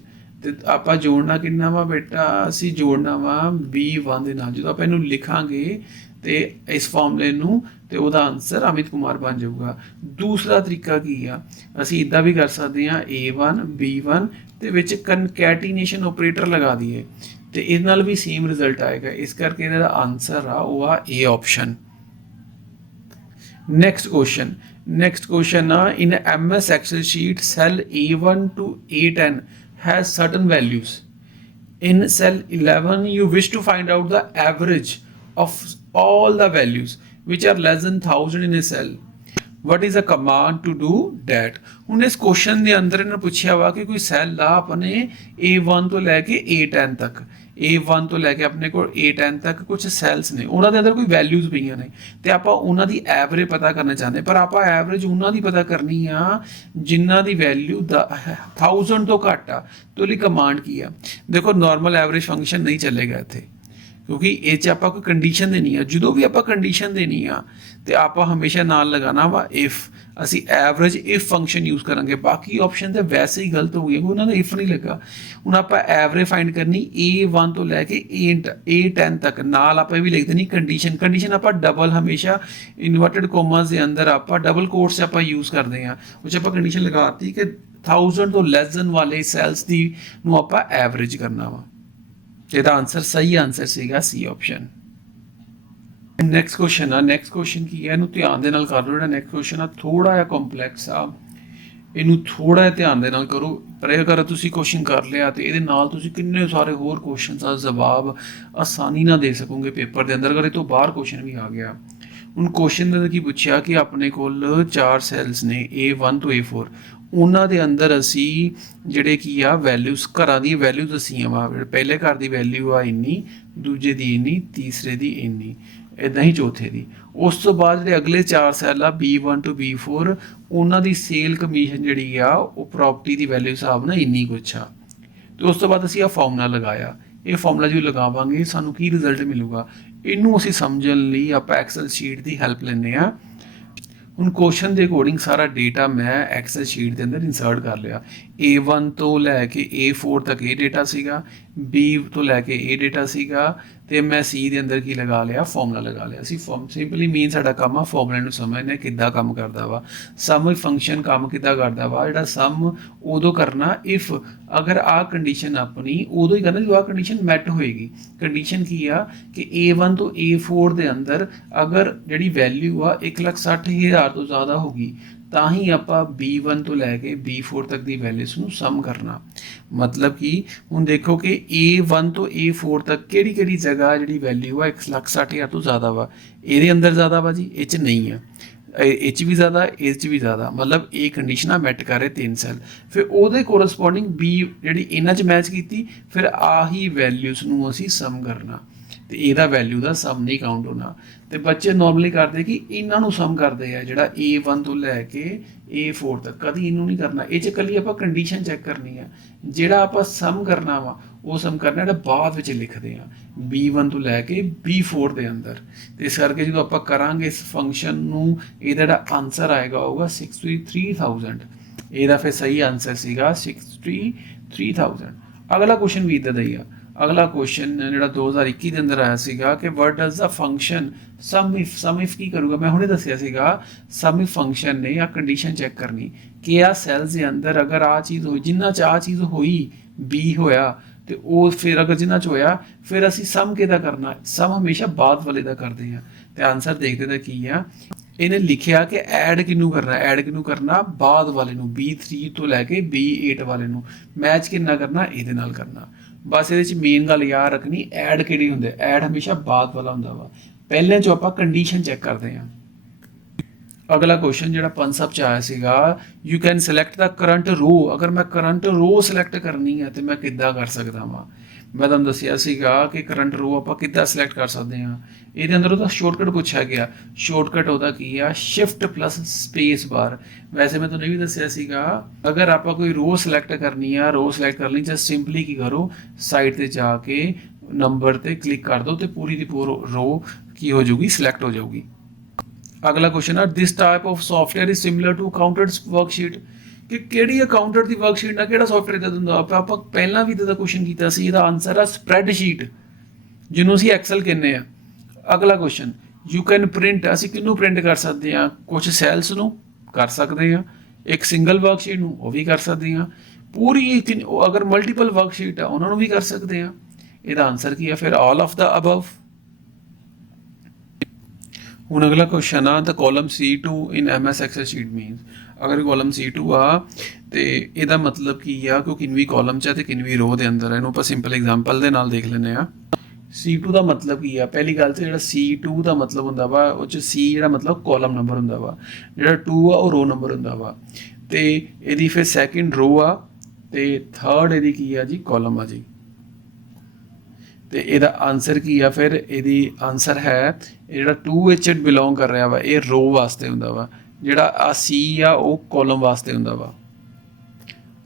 ਤੇ ਆਪਾਂ ਜੋੜਨਾ ਕਿੰਨਾ ਵਾ ਬੇਟਾ? ਅਸੀਂ ਜੋੜਨਾ ਵਾ B1 ਦੇ ਨਾਲ। ਜਦੋਂ ਆਪਾਂ ਇਹਨੂੰ ਲਿਖਾਂਗੇ ਤੇ ਇਸ ਫਾਰਮੂਲੇ ਨੂੰ, ਤੇ ਉਹਦਾ ਆਨਸਰ ਅਮਿਤ ਕੁਮਾਰ ਬਣ ਜਾਊਗਾ। ਦੂਸਰਾ ਤਰੀਕਾ ਕੀ ਆ, ਅਸੀਂ ਇੱਦਾਂ ਵੀ ਕਰ ਸਕਦੇ ਹਾਂ A1 B1 ਤੇ ਵਿੱਚ ਕਨਕੈਟੀਨੇਸ਼ਨ ਆਪਰੇਟਰ ਲਗਾ ਦਈਏ, ਤੇ ਇਹਦੇ ਨਾਲ ਵੀ ਸੇਮ ਰਿਜ਼ਲਟ ਆਏਗਾ। ਇਸ ਕਰਕੇ ਇਹਦਾ ਆਨਸਰ ਆ ਉਹ ਆ A ਆਪਸ਼ਨ। ਨੈਕਸਟ ਕੁਐਸਚਨ ਆ, ਇਨ MS Excel sheet cell A1 to A10 has certain values. In cell 11 you wish to find out the average of all the values which are less than 1000 in a cell. What is a command to do that? ਹੁਣ ਇਸ ਕੁਐਸਚਨ ਦੇ ਅੰਦਰ ਇਹਨਾਂ ਪੁੱਛਿਆ ਵਾ ਕਿ ਕੋਈ ਸੈੱਲ ਆ ਆਪਣੇ A1 ਤੋਂ ਲੈ ਕੇ A10 ਤੱਕ, A1 ਤੋਂ ਲੈ ਕੇ ਆਪਣੇ ਕੋਲ A10 ਤੱਕ ਕੁਝ ਸੈਲਸ ਨੇ, ਉਹਨਾਂ ਦੇ ਅੰਦਰ ਕੋਈ ਵੈਲਿਊਜ਼ ਪਈਆਂ ਨੇ, ਤੇ ਆਪਾਂ ਉਹਨਾਂ ਦੀ ਐਵਰੇਜ ਪਤਾ ਕਰਨਾ ਚਾਹੁੰਦੇ। ਪਰ ਆਪਾਂ ਐਵਰੇਜ ਉਹਨਾਂ ਦੀ ਪਤਾ ਕਰਨੀ ਆ ਜਿਨ੍ਹਾਂ ਦੀ ਵੈਲਿਊ 1000 ਤੋਂ ਘੱਟ ਆ। ਤੋਂ ਲਈ ਕਮਾਂਡ ਕੀ ਆ? ਦੇਖੋ ਨਾਰਮਲ ਐਵਰੇਜ ਫੰਕਸ਼ਨ ਨਹੀਂ ਚੱਲੇਗਾ ਇੱਥੇ, क्योंकि ये च आपां कोई कंडीशन देनी है, जो भी आपां कंडीशन देनी आ तो आपां हमेशा नाल लगाना वा इफ। असी एवरेज इफ फंक्शन यूज़ करांगे, बाकी ऑप्शन तो वैसे ही गलत हो गए, उन्होंने इफ नहीं लगा। हुण आपां एवरेज फाइंड करनी A1 तो लैके A10 तक, नाल आपां भी लिख देनी कंडीशन। कंडीशन आपां डबल हमेशा इनवर्टेड कोमास के अंदर आपां डबल कोट्स आपां यूज़ करते हैं, उस आपां कंडीशन लगाती कि 1000 तो लैस दैन वाले सैल्स की नूं आपां एवरेज करना वा। ਇਹਦਾ ਆਨਸਰ ਸਹੀ ਆਨਸਰ ਸੀਗਾ ਸੀ ਆਪਸ਼ਨ। ਨੈਕਸਟ ਕੁਐਸਚਨ ਆ, ਨੈਕਸਟ ਕੁਐਸਚਨ ਕੀ ਹੈ, ਇਹਨੂੰ ਧਿਆਨ ਦੇ ਨਾਲ ਕਰ ਲਓ। ਜਿਹੜਾ ਨੈਕਸਟ ਕੁਐਸਚਨ ਆ ਥੋੜਾ ਜਿਹਾ ਕੰਪਲੈਕਸ ਆ, ਇਹਨੂੰ ਥੋੜਾ ਜਿਹਾ ਧਿਆਨ ਦੇ ਨਾਲ ਕਰੋ। ਪਰ ਅਗਰ ਤੁਸੀਂ ਕੁਐਸਚਨ ਕਰ ਲਿਆ ਤੇ ਇਹਦੇ ਨਾਲ ਤੁਸੀਂ ਕਿੰਨੇ ਸਾਰੇ ਹੋਰ ਕੁਐਸਚਨਸ ਦਾ ਜਵਾਬ ਆਸਾਨੀ ਨਾਲ ਦੇ ਸਕੋਗੇ ਪੇਪਰ ਦੇ ਅੰਦਰ, ਅਗਰ ਇਹ ਤੋਂ ਬਾਹਰ ਕੁਐਸਚਨ ਵੀ ਆ ਗਿਆ। ਹੁਣ ਕੁਐਸਚਨ ਦੇ ਕੀ ਪੁੱਛਿਆ ਕਿ ਆਪਣੇ ਕੋਲ 4 ਸੈਲਸ ਨੇ A1 ਤੋਂ A4, ਉਹਨਾਂ ਦੇ ਅੰਦਰ ਅਸੀਂ ਜਿਹੜੇ ਕੀ ਆ ਵੈਲਿਊਜ਼, ਘਰਾਂ ਦੀ ਵੈਲਿਊ ਦਸੀਆਂ ਵਾ। ਪਹਿਲੇ ਘਰ ਦੀ ਵੈਲਿਊ ਆ ਇੰਨੀ, ਦੂਜੇ ਦੀ ਇੰਨੀ, ਤੀਸਰੇ ਦੀ ਇੰਨੀ, ਇੱਦਾਂ ਹੀ ਚੌਥੇ ਦੀ। ਉਸ ਤੋਂ ਬਾਅਦ ਜਿਹੜੇ ਅਗਲੇ 4 ਸੈੱਲ ਆ B1 ਤੋਂ B4, ਉਹਨਾਂ ਦੀ ਸੇਲ ਕਮਿਸ਼ਨ ਜਿਹੜੀ ਆ ਉਹ ਪ੍ਰੋਪਰਟੀ ਦੀ ਵੈਲਿਊ ਹਿਸਾਬ ਨਾਲ ਇੰਨੀ ਕੁਛ ਆ। ਤੇ ਉਸ ਤੋਂ ਬਾਅਦ ਅਸੀਂ ਆਹ ਫਾਰਮੂਲਾ ਲਗਾਇਆ। ਇਹ ਫਾਰਮੂਲਾ ਜੋ ਲਗਾਵਾਂਗੇ ਸਾਨੂੰ ਕੀ ਰਿਜ਼ਲਟ ਮਿਲੂਗਾ, ਇਹਨੂੰ ਅਸੀਂ ਸਮਝਣ ਲਈ ਆਪਾਂ ਐਕਸਲ ਸ਼ੀਟ ਦੀ ਹੈਲਪ ਲੈਂਦੇ ਹਾਂ। ਹੁਣ ਕੁਐਸਚਨ ਦੇ ਅਕੋਰਡਿੰਗ ਸਾਰਾ ਡੇਟਾ ਮੈਂ ਐਕਸਲ ਸ਼ੀਟ ਦੇ ਅੰਦਰ ਇਨਸਰਟ ਕਰ ਲਿਆ। A1 ਤੋਂ ਲੈ ਕੇ A4 ਤੱਕ ਇਹ ਡੇਟਾ ਸੀਗਾ, B ਤੋਂ ਲੈ ਕੇ ਇਹ ਡੇਟਾ ਸੀਗਾ, ਤੇ ਮੈਂ C ਦੇ ਅੰਦਰ ਕੀ ਲਗਾ ਲਿਆ, ਫਾਰਮੂਲਾ ਲਗਾ ਲਿਆ। ਅਸੀਂ ਸਿੰਪਲੀ ਮੀਨ ਸਾਡਾ ਕੰਮ ਆ ਫਾਰਮੂਲੇ ਨੂੰ ਸਮਝਣਾ ਕਿੱਦਾਂ ਕੰਮ ਕਰਦਾ ਵਾ। ਸਮ ਫੰਕਸ਼ਨ ਕੰਮ ਕਿੱਦਾਂ ਕਰਦਾ ਵਾ, ਜਿਹੜਾ ਸਮ ਉਦੋਂ ਕਰਨਾ ਇਫ ਅਗਰ ਆਹ ਕੰਡੀਸ਼ਨ ਆਪਣੀ ਉਦੋਂ ਹੀ ਕਰਨਾ ਜਦੋਂ ਆਹ ਕੰਡੀਸ਼ਨ ਮੈਟ ਹੋਏਗੀ। ਕੰਡੀਸ਼ਨ ਕੀ ਆ ਕਿ A1 ਤੋਂ A4 ਦੇ ਅੰਦਰ ਅਗਰ ਜਿਹੜੀ ਵੈਲਿਊ ਆ 1,60,000 ਤੋਂ ਜ਼ਿਆਦਾ ਹੋਗੀ ਤਾਂ ਹੀ ਆਪਾਂ B1 ਤੋਂ ਲੈ ਕੇ B4 ਤੱਕ ਦੀ ਵੈਲਿਊਸ ਨੂੰ ਸਮ ਕਰਨਾ। ਮਤਲਬ ਕਿ ਹੁਣ ਦੇਖੋ ਕਿ A1 ਤੋਂ A4 ਤੱਕ ਕਿਹੜੀ ਕਿਹੜੀ ਜਗ੍ਹਾ ਜਿਹੜੀ ਵੈਲਿਊ ਆ 1,60,000 ਤੋਂ ਜ਼ਿਆਦਾ ਵਾ, ਇਹਦੇ ਅੰਦਰ ਜ਼ਿਆਦਾ ਵਾ ਜੀ, ਇਹ 'ਚ ਨਹੀਂ ਆ, ਇਹ 'ਚ ਵੀ ਜ਼ਿਆਦਾ, ਇਸ 'ਚ ਵੀ ਜ਼ਿਆਦਾ। ਮਤਲਬ ਇਹ ਕੰਡੀਸ਼ਨਾਂ ਮੈਟ ਕਰ ਰਹੇ 3 ਸੈੱਲ, ਫਿਰ ਉਹਦੇ ਕੋਰਸਪੋਂਡਿੰਗ B ਜਿਹੜੀ ਇਹਨਾਂ 'ਚ ਮੈਚ ਕੀਤੀ, ਫਿਰ ਆਹੀ ਵੈਲਿਊਸ ਨੂੰ ਅਸੀਂ ਸਮ ਕਰਨਾ ਤੇ ਇਹਦਾ ਵੈਲਿਊ ਦਾ ਸਮ ਨਹੀਂ ਕਾਊਂਟ ਹੋਣਾ। ਤੇ ਬੱਚੇ ਨਾਰਮਲੀ ਕਰਦੇ ਕਿ ਇਹਨਾਂ ਨੂੰ ਸਮ ਕਰਦੇ ਆ, ਜਿਹੜਾ A1 ਤੋਂ ਲੈ ਕੇ A4 ਤੱਕ, ਕਦੀ ਇਹਨੂੰ ਨਹੀਂ ਕਰਨਾ। ਇਹ 'ਚ ਇਕੱਲੀ ਆਪਾਂ ਕੰਡੀਸ਼ਨ ਚੈੱਕ ਕਰਨੀ ਆ, ਜਿਹੜਾ ਆਪਾਂ ਸਮ ਕਰਨਾ ਵਾ ਉਹ ਸਮ ਕਰਨਾ ਜਿਹੜਾ ਬਾਅਦ ਵਿੱਚ ਲਿਖਦੇ ਆ B1 ਤੋਂ ਲੈ ਕੇ B4 ਦੇ ਅੰਦਰ। ਤੇ ਇਸ ਕਰਕੇ ਜਦੋਂ ਆਪਾਂ ਕਰਾਂਗੇ ਇਸ ਫੰਕਸ਼ਨ ਨੂੰ, ਇਹਦਾ ਜਿਹੜਾ ਆਨਸਰ ਆਏਗਾ ਹੋਊਗਾ 63,000। ਇਹਦਾ ਫਿਰ ਸਹੀ ਆਨਸਰ ਸੀਗਾ 63,000। ਅਗਲਾ ਕੁਐਸਚਨ ਵੀ ਇੱਦਾਂ ਦਾ ਹੀ ਆ। ਅਗਲਾ ਕੁਐਸਚਨ ਜਿਹੜਾ 2021 ਦੇ ਅੰਦਰ ਆਇਆ ਸੀਗਾ ਕਿ what does the function sum if ਕੀ ਕਰੂਗਾ। ਮੈਂ ਹੁਣੇ ਦੱਸਿਆ ਸੀਗਾ ਸਮ ਇਫ ਫੰਕਸ਼ਨ ਨੇ ਆ ਕੰਡੀਸ਼ਨ ਚੈੱਕ ਕਰਨੀ ਕਿ ਆ ਸੈਲਸ ਦੇ ਅੰਦਰ ਅਗਰ ਆ ਚੀਜ਼ ਹੋਈ, ਜਿੰਨਾ 'ਚ ਆ ਚੀਜ਼ ਹੋਈ B ਹੋਇਆ ਤੇ ਉਹ ਫਿਰ ਅਗਰ ਜਿੰਨਾ 'ਚ ਹੋਇਆ ਫਿਰ ਅਸੀਂ ਸਮ ਕਿਹਦਾ ਕਰਨਾ, ਸਮ ਹਮੇਸ਼ਾ ਬਾਅਦ ਵਾਲੇ ਦਾ ਕਰਦੇ ਹਾਂ। ਤੇ ਆਨਸਰ ਦੇਖਦੇ ਤਾਂ ਕੀ ਆ, ਇਹਨੇ ਲਿਖਿਆ ਕਿ ਐਡ ਕਿਹਨੂੰ ਕਰਨਾ, ਐਡ ਕਿਹਨੂੰ ਕਰਨਾ, ਬਾਅਦ ਵਾਲੇ ਨੂੰ, B3 ਤੋਂ ਲੈ ਕੇ B8 ਵਾਲੇ ਨੂੰ। ਮੈਚ ਕਿੰਨਾ ਕਰਨਾ, ਇਹਦੇ ਨਾਲ ਕਰਨਾ। ਬਸ ਇਹਦੇ 'ਚ ਮੇਨ ਗੱਲ ਯਾਦ ਰੱਖਣੀ, ਐਡ ਕਿਹੜੀ ਹੁੰਦੀ, ਐਡ ਹਮੇਸ਼ਾ ਬਾਅਦ ਵਾਲਾ ਹੁੰਦਾ ਵਾ। ਪਹਿਲੇ 'ਚੋਂ ਆਪਾਂ ਕੰਡੀਸ਼ਨ ਚੈੱਕ ਕਰਦੇ ਹਾਂ। ਅਗਲਾ ਕੁਐਸਚਨ ਜਿਹੜਾ 5 ਸਬ 'ਚ ਆਇਆ ਸੀਗਾ, you can select the current ਰੋ। ਅਗਰ ਮੈਂ ਕਰੰਟ ਰੋ ਸਿਲੈਕਟ ਕਰਨੀ ਹੈ ਤੇ ਮੈਂ ਕਿੱਦਾਂ ਕਰ ਸਕਦਾ ਵਾਂ। ਮੈਂ ਤੁਹਾਨੂੰ ਦੱਸਿਆ ਸੀਗਾ ਕਿ ਕਰੰਟ ਰੋ ਆਪਾਂ ਕਿੱਦਾਂ ਸਿਲੈਕਟ ਕਰ ਸਕਦੇ ਹਾਂ। ਇਹਦੇ ਅੰਦਰ ਉਹਦਾ ਸ਼ਾਰਟਕਟ ਪੁੱਛਿਆ ਗਿਆ। ਸ਼ਾਰਟਕਟ ਉਹਦਾ ਕੀ ਆ, ਸ਼ਿਫਟ ਪਲੱਸ ਸਪੇਸ ਬਾਰ। ਵੈਸੇ ਮੈਂ ਤੁਹਾਨੂੰ ਇਹ ਵੀ ਦੱਸਿਆ ਸੀਗਾ, ਅਗਰ ਆਪਾਂ ਕੋਈ ਰੋ ਸਿਲੈਕਟ ਕਰਨੀ ਆ, ਰੋ ਸਿਲੈਕਟ ਕਰ ਲਈ, ਜਸਟ ਸਿੰਪਲੀ ਕੀ ਕਰੋ, ਸਾਈਡ ਤੇ ਜਾ ਕੇ ਨੰਬਰ ਤੇ ਕਲਿੱਕ ਕਰ ਦਿਓ ਤੇ ਪੂਰੀ ਦੀ ਪੂਰੀ ਰੋ ਕੀ ਹੋ ਜਾਊਗੀ, ਸਿਲੈਕਟ ਹੋ ਜਾਊਗੀ। ਅਗਲਾ ਕੁਐਸਚਨ ਆ, this type of software is similar to accountant's worksheet. ਕਿ ਕਿਹੜੀ ਅਕਾਊਂਟੈਂਟ ਦੀ ਵਰਕਸ਼ੀਟ ਨਾਲ ਕਿਹੜਾ ਸੌਫਟਵੇਅਰ ਦਾ ਦਿੰਦਾ। ਆਪਾਂ ਪਹਿਲਾਂ ਵੀ ਇਹਦਾ ਕੁਐਸਚਨ ਕੀਤਾ ਸੀ, ਇਹਦਾ ਆਨਸਰ ਆ ਸਪਰੈਡਸ਼ੀਟ, ਜਿਹਨੂੰ ਅਸੀਂ ਐਕਸਲ ਕਹਿੰਦੇ ਆ। ਅਗਲਾ ਕੁਐਸਚਨ, ਯੂ ਕੈਨ ਪ੍ਰਿੰਟ। ਅਸੀਂ ਕਿਹਨੂੰ ਪ੍ਰਿੰਟ ਕਰ ਸਕਦੇ ਹਾਂ, ਕੁਝ ਸੈਲਸ ਨੂੰ ਕਰ ਸਕਦੇ ਹਾਂ, ਇੱਕ ਸਿੰਗਲ ਵਰਕਸ਼ੀਟ ਨੂੰ ਉਹ ਵੀ ਕਰ ਸਕਦੇ ਹਾਂ, ਪੂਰੀ ਅਗਰ ਮਲਟੀਪਲ ਵਰਕਸ਼ੀਟ ਆ ਉਹਨਾਂ ਨੂੰ ਵੀ ਕਰ ਸਕਦੇ ਹਾਂ। ਇਹਦਾ ਆਨਸਰ ਕੀ ਆ ਫਿਰ, ਆਲ ਆਫ ਦਾ ਅਬਵ। ਹੁਣ ਅਗਲਾ ਕੁਐਸਚਨ ਆ, ਦ ਕਾਲਮ C2 ਇਨ MS ਐਕਸਲ ਸ਼ੀਟ ਮੀਨਸ। ਅਗਰ ਕਾਲਮ C2 ਆ ਤੇ ਇਹਦਾ ਮਤਲਬ ਕੀ ਆ, ਕਿਉਂਕਿ ਕਿੰਨਵੀਂ ਕਾਲਮ 'ਚ ਆ ਤੇ ਕਿੰਨਵੀਂ ਰੋ ਦੇ ਅੰਦਰ। ਇਹਨੂੰ ਆਪਾਂ ਸਿੰਪਲ ਐਗਜ਼ਾਮਪਲ ਦੇ ਨਾਲ ਦੇਖ ਲੈਂਦੇ ਆ। C2 ਦਾ ਮਤਲਬ ਕੀ ਆ, ਪਹਿਲੀ ਗੱਲ ਤੇ ਜਿਹੜਾ C2 ਦਾ ਮਤਲਬ ਹੁੰਦਾ ਵਾ, ਉਹ 'ਚ C ਜਿਹੜਾ ਮਤਲਬ ਕਾਲਮ ਨੰਬਰ ਹੁੰਦਾ ਵਾ, ਜਿਹੜਾ 2 ਆ ਉਹ ਰੋ ਨੰਬਰ ਹੁੰਦਾ ਵਾ, ਤੇ ਇਹਦੀ ਫਿਰ ਸੈਕਿੰਡ ਰੋ ਆ ਤੇ ਥਰਡ ਇਹਦੀ ਕੀ ਆ ਜੀ, ਕਾਲਮ ਆ ਜੀ। ਤੇ ਇਹਦਾ ਆਨਸਰ ਕੀ ਆ ਫਿਰ, ਇਹਦੀ ਆਨਸਰ ਹੈ ਇਹ ਜਿਹੜਾ 2H ਬਿਲੋਂਗ ਕਰ ਰਿਹਾ ਵਾ, ਇਹ ਰੋ ਵਾਸਤੇ ਹੁੰਦਾ ਵਾ, ਜਿਹੜਾ ਆ C ਆ ਉਹ ਕਾਲਮ ਵਾਸਤੇ ਹੁੰਦਾ ਵਾ।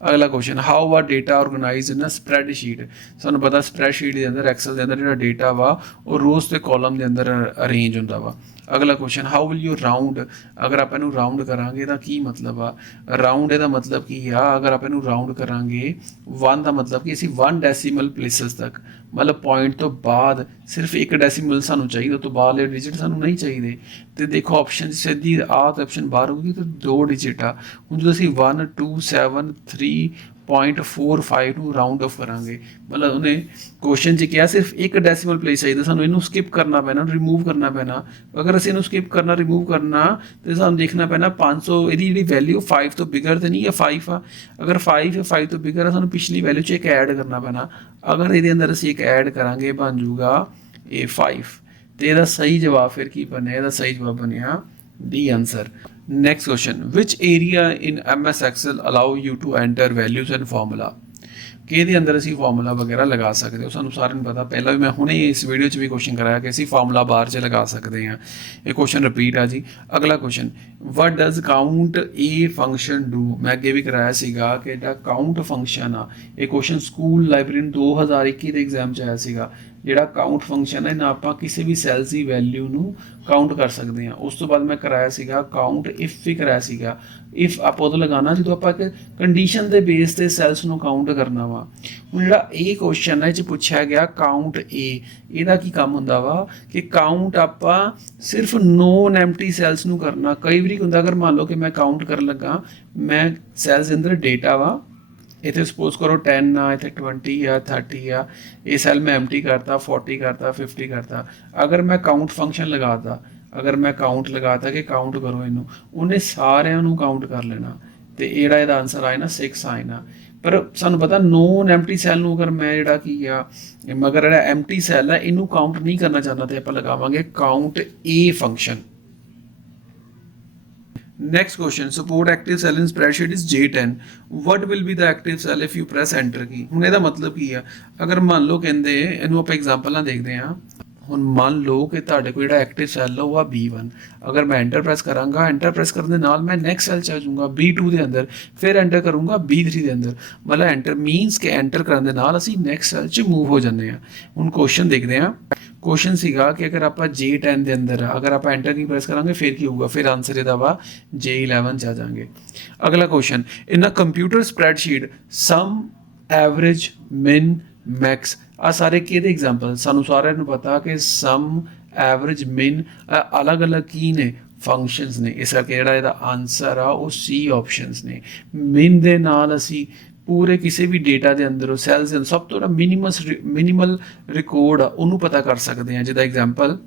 अगला question, how are data organize in a spreadsheet. सानू पता स्प्रैडशीट के अंदर एक्सेल के अंदर जो डेटा वा वो रोज़ के कॉलम के अंदर अरेंज होंदा वा। अगला question, how will you round. अगर आप इनू राउंड करांगे तो की मतलब आ, राउंड का मतलब की आ, अगर आप इनू राउंड करांगे 1 का मतलब कि असी 1 डेसीमल प्लेसिस तक, मतलब पॉइंट तो बाद सिर्फ एक डेसीमल सानू चाहिए, तो बाहरले डिजिट सानू नहीं चाहिए। तो देखो ऑप्शन सीधी आ तो ऑप्शन बाहर होगी, तो 2 डिजिट आ। ਹੁਣ ਜਦੋਂ ਅਸੀਂ 1273.45 ਨੂੰ ਰਾਉਂਡ ਆਫ ਕਰਾਂਗੇ, ਮਤਲਬ ਉਹਨੇ ਕੁਐਸਚਨ 'ਚ ਕਿਹਾ ਸਿਰਫ ਇੱਕ ਡੈਸੀਮਲ ਪਲੇਸ ਚਾਹੀਦਾ, ਸਾਨੂੰ ਇਹਨੂੰ ਸਕਿਪ ਕਰਨਾ ਪੈਣਾ, ਰਿਮੂਵ ਕਰਨਾ ਪੈਣਾ। ਅਗਰ ਅਸੀਂ ਇਹਨੂੰ ਸਕਿਪ ਕਰਨਾ, ਰਿਮੂਵ ਕਰਨਾ, ਤੇ ਸਾਨੂੰ ਦੇਖਣਾ ਪੈਣਾ 500 ਇਹਦੀ ਜਿਹੜੀ ਵੈਲਿਊ 5 ਤੋਂ ਬਿਗਰ ਤੇ ਨਹੀਂ ਹੈ, 5 ਆ। ਅਗਰ 5 ਹੈ 5 ਤੋਂ ਬਿਗਰ ਆ, ਸਾਨੂੰ ਪਿਛਲੀ ਵੈਲਿਊ 'ਚ ਇੱਕ ਐਡ ਕਰਨਾ ਪੈਣਾ। ਅਗਰ ਇਹਦੇ ਅੰਦਰ ਅਸੀਂ ਇੱਕ ਐਡ ਕਰਾਂਗੇ, ਬਣ ਜੂਗਾ ਇਹ 5। ਤੇ ਇਹਦਾ ਸਹੀ ਜਵਾਬ ਫਿਰ ਕੀ ਬਣਿਆ? ਇਹਦਾ ਸਹੀ ਜਵਾਬ ਬਣਿਆ D answer. Next question, which area in MS Excel allow you to enter values and formula? ਕਿ ਇਹਦੇ ਅੰਦਰ ਅਸੀਂ ਫਾਰਮੂਲਾ ਵਗੈਰਾ ਲਗਾ ਸਕਦੇ ਹੋ। ਸਾਨੂੰ ਸਾਰਿਆਂ ਨੂੰ ਪਤਾ, ਪਹਿਲਾਂ ਵੀ ਮੈਂ ਹੁਣੇ ਇਸ ਵੀਡੀਓ 'ਚ ਵੀ ਕੁਐਸਚਨ ਕਰਾਇਆ ਕਿ ਅਸੀਂ ਫਾਰਮੂਲਾ ਬਾਰ 'ਚ ਲਗਾ ਸਕਦੇ ਹਾਂ। ਇਹ ਕੁਐਸਚਨ ਰਿਪੀਟ ਆ ਜੀ। ਅਗਲਾ question, what does count A function do. ਮੈਂ ਅੱਗੇ ਵੀ ਕਰਾਇਆ ਸੀਗਾ ਕਿ ਜਿਹੜਾ ਕਾਊਂਟ ਫੰਕਸ਼ਨ ਆ, ਇਹ ਕੁਐਸਚਨ ਸਕੂਲ ਲਾਇਬ੍ਰੇਰੀ 2021 ਦੇ ਐਗਜ਼ਾਮ 'ਚ ਆਇਆ ਸੀਗਾ। ਜਿਹੜਾ ਕਾਊਂਟ ਫੰਕਸ਼ਨ ਹੈ ਨਾ, ਆਪਾਂ ਕਿਸੇ ਵੀ ਸੈਲਸ ਦੀ ਵੈਲਿਊ ਨੂੰ ਕਾਊਂਟ ਕਰ ਸਕਦੇ ਹਾਂ। ਉਸ ਤੋਂ ਬਾਅਦ ਮੈਂ ਕਰਾਇਆ ਸੀਗਾ ਕਾਊਂਟ ਇਫ ਵੀ ਕਰਾਇਆ ਸੀਗਾ। ਇਫ ਆਪਾਂ ਉਦੋਂ ਲਗਾਉਣਾ ਜਦੋਂ ਆਪਾਂ ਇੱਕ ਕੰਡੀਸ਼ਨ ਦੇ ਬੇਸ 'ਤੇ ਸੈਲਸ ਨੂੰ ਕਾਊਂਟ ਕਰਨਾ ਵਾ। ਹੁਣ ਜਿਹੜਾ ਇਹ ਕੁਐਸਚਨ ਹੈ ਇਹ 'ਚ ਪੁੱਛਿਆ ਗਿਆ ਕਾਊਂਟ ਏ, ਇਹਦਾ ਕੀ ਕੰਮ ਹੁੰਦਾ ਵਾ ਕਿ ਕਾਊਂਟ ਆਪਾਂ ਸਿਰਫ ਨੋਨ ਐਮਟੀ ਸੈਲਸ ਨੂੰ ਕਰਨਾ। ਕਈ ਵਾਰੀ ਹੁੰਦਾ, ਅਗਰ ਮੰਨ ਲਓ ਕਿ ਮੈਂ ਕਾਊਂਟ ਕਰਨ ਲੱਗਾ, ਮੈਂ ਸੈਲਸ ਦੇ ਅੰਦਰ ਡੇਟਾ ਵਾ, ਇੱਥੇ ਸਪੋਜ਼ ਕਰੋ 10 ਆ, ਇੱਥੇ 20 ਆ, 30 ਆ, ਇਹ ਸੈੱਲ ਮੈਂ ਐਮਟੀ ਕਰਤਾ, 40 ਕਰਤਾ, 50 ਕਰਤਾ। ਅਗਰ ਮੈਂ ਕਾਊਂਟ ਫੰਕਸ਼ਨ ਲਗਾਤਾ, ਅਗਰ ਮੈਂ ਕਾਊਂਟ ਲਗਾਤਾ ਕਿ ਕਾਊਂਟ ਕਰੋ ਇਹਨੂੰ, ਉਹਨੇ ਸਾਰਿਆਂ ਨੂੰ ਕਾਊਂਟ ਕਰ ਲੈਣਾ, ਤੇ ਜਿਹੜਾ ਇਹਦਾ ਆਨਸਰ ਆਏ ਨਾ 6 ਆਏ ਨਾ। ਪਰ ਸਾਨੂੰ ਪਤਾ ਨੋਨ ਐਮਟੀ ਸੈੱਲ ਨੂੰ ਅਗਰ ਮੈਂ ਜਿਹੜਾ ਕੀ ਆ, ਮਗਰ ਜਿਹੜਾ ਐਮਟੀ ਸੈੱਲ ਹੈ ਇਹਨੂੰ ਕਾਊਂਟ ਨਹੀਂ ਕਰਨਾ ਚਾਹੁੰਦਾ, ਤੇ ਆਪਾਂ ਲਗਾਵਾਂਗੇ count A function. Next question, support active cell in spreadsheet is J10. What will be the active cell if you press enter key? ਹੁਣ ਇਹਦਾ ਮਤਲਬ ਕੀ ਆ? ਅਗਰ ਮੰਨ ਲਓ ਕਹਿੰਦੇ, ਇਹਨੂੰ ਆਪਾਂ ਐਗਜ਼ਾਮਪਲ ਨਾਲ ਦੇਖਦੇ ਹਾਂ। ਹੁਣ ਮੰਨ ਲਓ ਕਿ ਤੁਹਾਡੇ ਕੋਲ ਜਿਹੜਾ ਐਕਟਿਵ ਸੈੱਲ ਆ ਉਹ ਆ B1। ਅਗਰ ਮੈਂ ਐਂਟਰ ਪ੍ਰੈਸ ਕਰਾਂਗਾ, ਐਂਟਰ ਪ੍ਰੈਸ ਕਰਨ ਦੇ ਨਾਲ ਮੈਂ ਨੈਕਸਟ ਸੈੱਲ 'ਚ ਆ ਜਾਊਂਗਾ B2 ਦੇ ਅੰਦਰ, ਫਿਰ ਐਂਟਰ ਕਰੂੰਗਾ B3 ਦੇ ਅੰਦਰ। ਮਤਲਬ ਐਂਟਰ ਮੀਨਸ ਕਿ ਐਂਟਰ ਕਰਨ ਦੇ ਨਾਲ ਅਸੀਂ ਨੈਕਸਟ ਸੈੱਲ 'ਚ ਮੂਵ ਹੋ ਜਾਂਦੇ ਹਾਂ। ਹੁਣ ਕੁਐਸਚਨ ਦੇਖਦੇ ਹਾਂ। ਕੁਐਸਚਨ ਸੀਗਾ ਕਿ ਅਗਰ ਆਪਾਂ J10 ਦੇ ਅੰਦਰ ਅਗਰ ਆਪਾਂ ਐਂਟਰ ਕੀ ਪ੍ਰੈਸ ਕਰਾਂਗੇ ਫਿਰ ਕੀ ਹੋਊਗਾ? ਫਿਰ ਆਨਸਰ ਇਹਦਾ ਵਾ J11 'ਚ ਆ ਜਾਵਾਂਗੇ। ਅਗਲਾ ਕੁਐਸਚਨ, ਇਨ ਅ ਕੰਪਿਊਟਰ ਸਪਰੈਡਸ਼ੀਟ ਸਮ, ਐਵਰੇਜ, ਮਿਨ, ਮੈਕਸ, ਆ ਸਾਰੇ ਕਿਹਦੇ ਐਗਜ਼ਾਮਪਲ? ਸਾਨੂੰ ਸਾਰਿਆਂ ਨੂੰ ਪਤਾ ਕਿ ਸਮ, ਐਵਰੇਜ, ਮਿਨ ਅਲੱਗ ਅਲੱਗ ਕੀ ਨੇ? ਫੰਕਸ਼ਨਸ ਨੇ। ਇਸ ਕਰਕੇ ਜਿਹੜਾ ਇਹਦਾ ਆਨਸਰ ਆ ਉਹ C ਆਪਸ਼ਨਸ ਨੇ। ਮਿਨ ਦੇ ਨਾਲ ਅਸੀਂ ਪੂਰੇ ਕਿਸੇ ਵੀ ਡੇਟਾ ਦੇ ਅੰਦਰ ਸੈਲਸ ਦੇ ਅੰਦਰ ਸਭ ਤੋਂ ਜਿਹੜਾ ਮਿਨੀਮਲ ਰਿਕਾਰਡ ਆ ਉਹਨੂੰ ਪਤਾ ਕਰ ਸਕਦੇ ਹਾਂ। ਜਿਹਦਾ ਐਗਜ਼ਾਮਪਲ,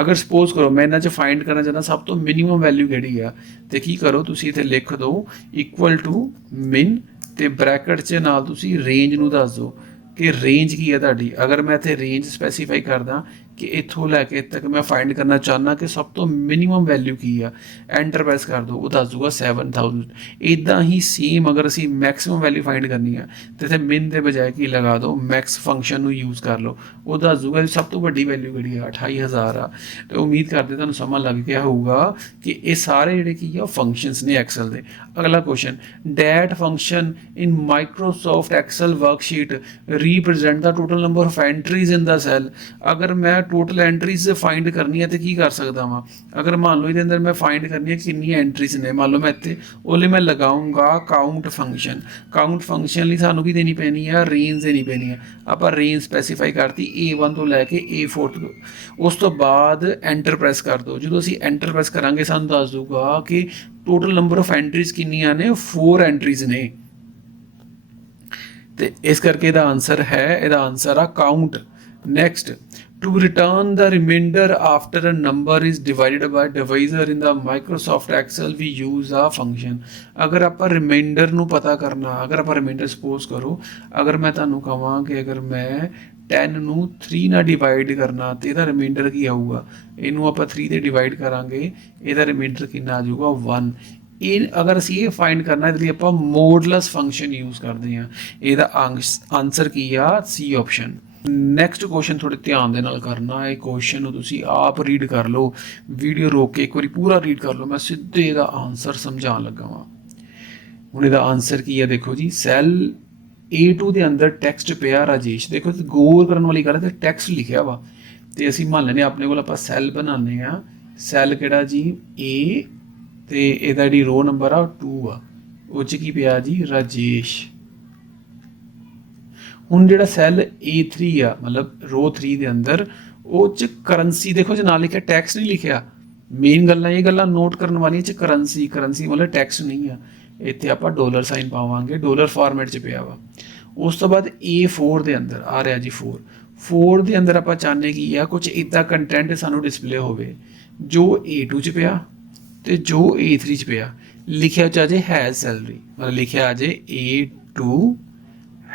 ਅਗਰ ਸਪੋਜ਼ ਕਰੋ ਮੈਂ ਇਹਨਾਂ 'ਚ ਫਾਈਂਡ ਕਰਨਾ ਚਾਹੁੰਦਾ ਸਭ ਤੋਂ ਮਿਨੀਮਮ ਵੈਲਿਊ ਕਿਹੜੀ ਆ, ਤੇ ਕੀ ਕਰੋ ਤੁਸੀਂ ਇੱਥੇ ਲਿਖ ਦਿਓ ਇਕੁਅਲ ਟੂ ਮਿਨ, ਤੇ ਬ੍ਰੈਕਟ 'ਚ ਨਾਲ ਤੁਸੀਂ ਰੇਂਜ ਨੂੰ ਦੱਸ ਦਿਓ ਕਿ ਰੇਂਜ ਕੀ ਹੈ ਤੁਹਾਡੀ। ਅਗਰ ਮੈਂ ਇੱਥੇ ਰੇਂਜ ਸਪੈਸੀਫਾਈ ਕਰਦਾ ਕਿ ਇੱਥੋਂ ਲੈ ਕੇ ਤੱਕ ਮੈਂ ਫਾਈਂਡ ਕਰਨਾ ਚਾਹੁੰਦਾ ਕਿ ਸਭ ਤੋਂ ਮਿਨੀਮਮ ਵੈਲਿਊ ਕੀ ਆ, ਐਂਟਰ ਪ੍ਰੈਸ ਕਰ ਦਿਓ, ਉਹ ਦੱਸ ਦੂਗਾ 7000। ਇੱਦਾਂ ਹੀ ਸੇਮ ਅਗਰ ਅਸੀਂ ਮੈਕਸਿਮਮ ਵੈਲਿਊ ਫਾਈਂਡ ਕਰਨੀ ਆ ਤੇ ਇੱਥੇ ਮਿਨ ਦੇ ਬਜਾਏ ਕੀ ਲਗਾ ਦਿਓ, ਮੈਕਸ ਫੰਕਸ਼ਨ ਨੂੰ ਯੂਜ਼ ਕਰ ਲਓ, ਉਹ ਦੱਸ ਦੂਗਾ ਸਭ ਤੋਂ ਵੱਡੀ ਵੈਲਿਊ ਕਿਹੜੀ ਆ, 28000 ਆ। ਤੇ ਉਮੀਦ ਕਰਦੇ ਤੁਹਾਨੂੰ ਸਮਝ ਲੱਗ ਗਿਆ ਹੋਊਗਾ ਕਿ ਇਹ ਸਾਰੇ ਜਿਹੜੇ ਕੀ ਆ ਫੰਕਸ਼ਨਸ ਨੇ ਐਕਸਲ ਦੇ। ਅਗਲਾ question, that function in Microsoft Excel worksheet represent the total number of entries in the cell. ਅਗਰ ਮੈਂ ਟੋਟਲ ਐਂਟਰੀਜ਼ ਫਾਈਂਡ ਕਰਨੀ ਹੈ ਤੇ ਕੀ ਕਰ ਸਕਦਾ ਵਾਂ? ਅਗਰ ਮੰਨ ਲਓ ਇਹਦੇ ਅੰਦਰ ਮੈਂ ਫਾਈਂਡ ਕਰਨੀ ਹੈ ਕਿੰਨੀਆਂ ਐਂਟਰੀਜ਼ ਨੇ, ਮੰਨ ਲਓ ਮੈਂ ਇੱਥੇ ਉਹਲੇ ਮੈਂ ਲਗਾਊਂਗਾ ਕਾਊਂਟ ਫੰਕਸ਼ਨ। ਕਾਊਂਟ ਫੰਕਸ਼ਨ ਲਈ ਸਾਨੂੰ ਕੀ ਦੇਣੀ ਪੈਣੀ ਆ? ਰੇਂਜ ਦੇਣੀ ਪੈਣੀ ਹੈ। ਆਪਾਂ ਰੇਂਜ ਸਪੈਸੀਫਾਈ ਕਰਤੀ A1 ਤੋਂ ਲੈ ਕੇ A4 ਤੱਕ। ਉਸ ਤੋਂ ਬਾਅਦ ਐਂਟਰ ਪ੍ਰੈਸ ਕਰ ਦਿਓ। ਜਦੋਂ ਅਸੀਂ ਐਂਟਰ ਪ੍ਰੈਸ ਕਰਾਂਗੇ ਸਾਨੂੰ ਦੱਸ ਦੂਗਾ ਕਿ ਟੋਟਲ ਨੰਬਰ ਆਫ ਐਂਟਰੀਜ਼ ਕਿੰਨੀਆਂ ਨੇ? 4 ਐਂਟਰੀਜ਼ ਨੇ। ਤੇ ਇਸ ਕਰਕੇ ਇਹਦਾ ਆਨਸਰ ਹੈ, ਇਹਦਾ ਆਨਸਰ ਆ count. Next, to return the remainder after a number is divided by divisor in the Microsoft Excel we use a function। ਅਗਰ ਆਪਾਂ ਰਿਮਾਈਂਡਰ ਨੂੰ ਪਤਾ ਕਰਨਾ, ਅਗਰ ਆਪਾਂ ਰਿਮਾਈਂਡਰ ਸਪੋਜ਼ ਕਰੋ, ਅਗਰ ਮੈਂ ਤੁਹਾਨੂੰ ਕਹਾਂ ਕਿ ਅਗਰ ਮੈਂ 10 ਨੂੰ 3 ਨਾਲ ਡਿਵਾਈਡ ਕਰਨਾ ਤੇ ਇਹਦਾ ਰਿਮਾਈਂਡਰ ਕੀ ਆਊਗਾ? ਇਹਨੂੰ ਆਪਾਂ 3 ਦੇ ਡਿਵਾਈਡ ਕਰਾਂਗੇ, ਇਹਦਾ ਰਿਮਾਈਂਡਰ ਕਿੰਨਾ ਆ ਜਾਊਗਾ? 1। ਇਹ ਅਗਰ ਅਸੀਂ ਇਹ ਫਾਈਂਡ ਕਰਨਾ ਇਹਦੇ ਲਈ ਆਪਾਂ ਮੋਡਲਸ ਫੰਕਸ਼ਨ ਯੂਜ਼ ਕਰਦੇ ਹਾਂ। ਇਹਦਾ ਆਨਸਰ ਕੀ ਆ? C option. ਨੈਕਸਟ ਕੁਐਸਚਨ ਥੋੜੇ ਧਿਆਨ ਦੇ ਨਾਲ ਕਰਨਾ। ਇਹ ਕੁਐਸਚਨ ਨੂੰ ਤੁਸੀਂ ਆਪ ਰੀਡ ਕਰ ਲਓ, ਵੀਡੀਓ ਰੋਕ ਕੇ ਇੱਕ ਵਾਰੀ ਪੂਰਾ ਰੀਡ ਕਰ ਲਓ, ਮੈਂ ਸਿੱਧੇ ਇਹਦਾ ਆਨਸਰ ਸਮਝਾਉਣ ਲੱਗਾ ਵਾਂ। ਹੁਣ ਇਹਦਾ ਆਨਸਰ ਕੀ ਹੈ ਦੇਖੋ ਜੀ, ਸੈੱਲ A2 ਦੇ ਅੰਦਰ ਟੈਕਸਟ ਪਿਆ ਰਾਜੇਸ਼। ਦੇਖੋ ਗੌਰ ਕਰਨ ਵਾਲੀ ਗੱਲ ਹੈ, ਤੇ ਟੈਕਸਟ ਲਿਖਿਆ ਵਾ ਤੇ ਅਸੀਂ ਮੰਨ ਲੈਂਦੇ ਆਪਣੇ ਕੋਲ ਆਪਾਂ ਸੈੱਲ ਬਣਾਉਂਦੇ ਆ, ਸੈੱਲ ਕਿਹੜਾ ਜੀ A, ਤੇ ਇਹਦਾ ਜਿਹੜੀ ਰੋ ਨੰਬਰ ਆ 2 ਆ, ਉਹ 'ਚ ਕੀ ਪਿਆ ਜੀ ਰਾਜੇਸ਼। ਹੁਣ ਜਿਹੜਾ ਸੈੱਲ A3 ਆ ਮਤਲਬ ਰੋ 3 ਦੇ ਅੰਦਰ, ਉਹ 'ਚ ਕਰੰਸੀ ਦੇਖੋ ਜੀ ਨਾਲ ਲਿਖਿਆ, ਟੈਕਸ ਨਹੀਂ ਲਿਖਿਆ। ਮੇਨ ਗੱਲਾਂ ਇਹ ਗੱਲਾਂ ਨੋਟ ਕਰਨ ਵਾਲੀਆਂ 'ਚ ਕਰੰਸੀ, ਕਰੰਸੀ ਮਤਲਬ ਟੈਕਸ ਨਹੀਂ ਆ। ਇੱਥੇ ਆਪਾਂ ਡਾਲਰ ਸਾਈਨ ਪਾਵਾਂਗੇ, ਡਾਲਰ ਫਾਰਮੈਟ 'ਚ ਪਿਆ ਵਾ। ਉਸ ਤੋਂ ਬਾਅਦ A4 ਦੇ ਅੰਦਰ ਆ ਰਿਹਾ ਜੀ 4 ਦੇ ਅੰਦਰ ਆਪਾਂ ਚਾਹੁੰਦੇ ਕੀ ਆ, ਕੁਝ ਇੱਦਾਂ ਕੰਟੈਂਟ ਸਾਨੂੰ ਡਿਸਪਲੇ ਹੋਵੇ ਜੋ A2 'ਚ ਪਿਆ ਤੇ ਜੋ A3 'ਚ ਪਿਆ। ਲਿਖਿਆ ਚ ਅਜੇ ਹੈਜ਼ ਸੈਲਰੀ, ਮਤਲਬ ਲਿਖਿਆ ਅਜੇ A2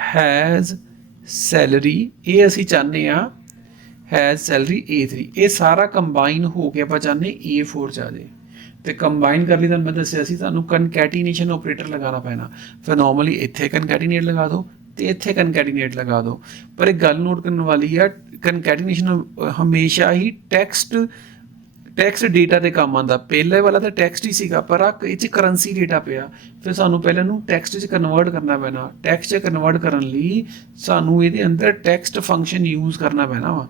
ਹੈਜ਼ ਸੈਲਰੀ, ਇਹ ਅਸੀਂ ਚਾਹੁੰਦੇ ਆ ਹੈਜ਼ ਸੈਲਰੀ A3। ਇਹ ਸਾਰਾ ਕੰਬਾਈਨ ਹੋ ਕੇ ਆਪਾਂ ਚਾਹੁੰਦੇ A4 ਚ ਆ ਜਾਏ। ਤੇ ਕੰਬਾਈਨ ਕਰ ਲਈ, ਤੁਹਾਨੂੰ ਮੈਂ ਦੱਸਿਆ ਸੀ ਤੁਹਾਨੂੰ ਕਨਕੈਟੀਨੇਸ਼ਨ ਆਪਰੇਟਰ ਲਗਾਉਣਾ ਪੈਣਾ। ਫਿਰ ਨਾਰਮਲੀ ਇੱਥੇ ਕਨਕੈਟੀਨੇਟ ਲਗਾ ਦਿਓ ਤੇ ਇੱਥੇ ਕਨਕੈਟੀਨੇਟ ਲਗਾ ਦਿਓ। ਪਰ ਇੱਕ ਗੱਲ ਨੋਟ ਕਰਨ ਵਾਲੀ ਆ, ਕਨਕੈਟੀਨੇਸ਼ਨ ਹਮੇਸ਼ਾ ਹੀ ਟੈਕਸਟ ਡੇਟਾ ਦੇ ਕੰਮ ਆਉਂਦਾ। ਪਹਿਲੇ ਵਾਲਾ ਤਾਂ ਟੈਕਸਟ ਹੀ ਸੀਗਾ, ਪਰ ਆ ਇਹ 'ਚ ਕਰੰਸੀ ਡੇਟਾ ਪਿਆ, ਫਿਰ ਸਾਨੂੰ ਪਹਿਲਾਂ ਨੂੰ ਟੈਕਸਟ 'ਚ ਕਨਵਰਟ ਕਰਨਾ ਪੈਣਾ। ਟੈਕਸਟ 'ਚ ਕਨਵਰਟ ਕਰਨ ਲਈ ਸਾਨੂੰ ਇਹਦੇ ਅੰਦਰ ਟੈਕਸਟ ਫੰਕਸ਼ਨ ਯੂਜ਼ ਕਰਨਾ ਪੈਣਾ ਵਾ,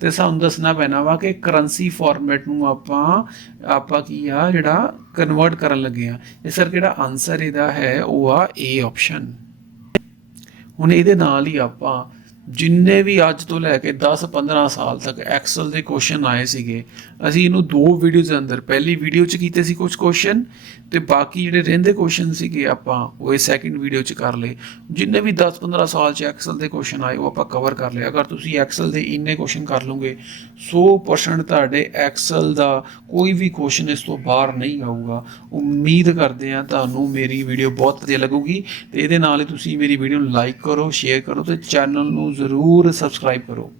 ਤੇ ਸਾਨੂੰ ਦੱਸਣਾ ਪੈਣਾ ਵਾ ਕਿ ਕਰੰਸੀ ਫਾਰਮੈਟ ਨੂੰ ਆਪਾਂ ਕੀ ਆ ਜਿਹੜਾ ਕਨਵਰਟ ਕਰਨ ਲੱਗੇ ਆ। ਇਸ ਕਰਕੇ ਜਿਹੜਾ ਆਨਸਰ ਇਹਦਾ ਹੈ ਉਹ ਆ A ਆਪਸ਼ਨ। ਹੁਣ ਇਹਦੇ ਨਾਲ ਹੀ ਆਪਾਂ ਜਿੰਨੇ ਵੀ ਅੱਜ ਤੋਂ ਲੈ ਕੇ 10-15 ਸਾਲ ਤੱਕ ਐਕਸਲ ਦੇ ਕੁਐਸਚਨ ਆਏ ਸੀਗੇ, ਅਸੀਂ ਇਹਨੂੰ 2 ਵੀਡੀਓਜ਼ ਦੇ ਅੰਦਰ, ਪਹਿਲੀ ਵੀਡੀਓ 'ਚ ਕੀਤੇ ਸੀ ਕੁਝ ਕੁਐਸਚਨ, ਤੇ ਬਾਕੀ ਜਿਹੜੇ ਰਹਿੰਦੇ ਕੁਐਸਚਨ ਸੀਗੇ ਆਪਾਂ ਉਹ ਇਹ ਸੈਕਿੰਡ ਵੀਡੀਓ 'ਚ ਕਰ ਲਏ। ਜਿੰਨੇ ਵੀ 10-15 ਸਾਲ 'ਚ ਐਕਸਲ ਦੇ ਕੁਐਸਚਨ ਆਏ ਉਹ ਆਪਾਂ ਕਵਰ ਕਰ ਲਿਆ। ਅਗਰ ਤੁਸੀਂ ਐਕਸਲ ਦੇ ਇੰਨੇ ਕੁਐਸਚਨ ਕਰ ਲਓਗੇ, 100% ਤੁਹਾਡੇ ਐਕਸਲ ਦਾ ਕੋਈ ਵੀ ਕੁਐਸਚਨ ਇਸ ਤੋਂ ਬਾਹਰ ਨਹੀਂ ਆਊਗਾ। ਉਮੀਦ ਕਰਦੇ ਹਾਂ ਤੁਹਾਨੂੰ ਮੇਰੀ ਵੀਡੀਓ ਬਹੁਤ ਵਧੀਆ ਲੱਗੂਗੀ, ਤੇ ਇਹਦੇ ਨਾਲ ਹੀ ਤੁਸੀਂ ਮੇਰੀ ਵੀਡੀਓ ਨੂੰ ਲਾਈਕ ਕਰੋ, ਸ਼ੇਅਰ ਕਰੋ, ਤੇ ਚੈਨਲ ਨੂੰ ਜ਼ਰੂਰ ਸਬਸਕ੍ਰਾਈਬ ਕਰੋ।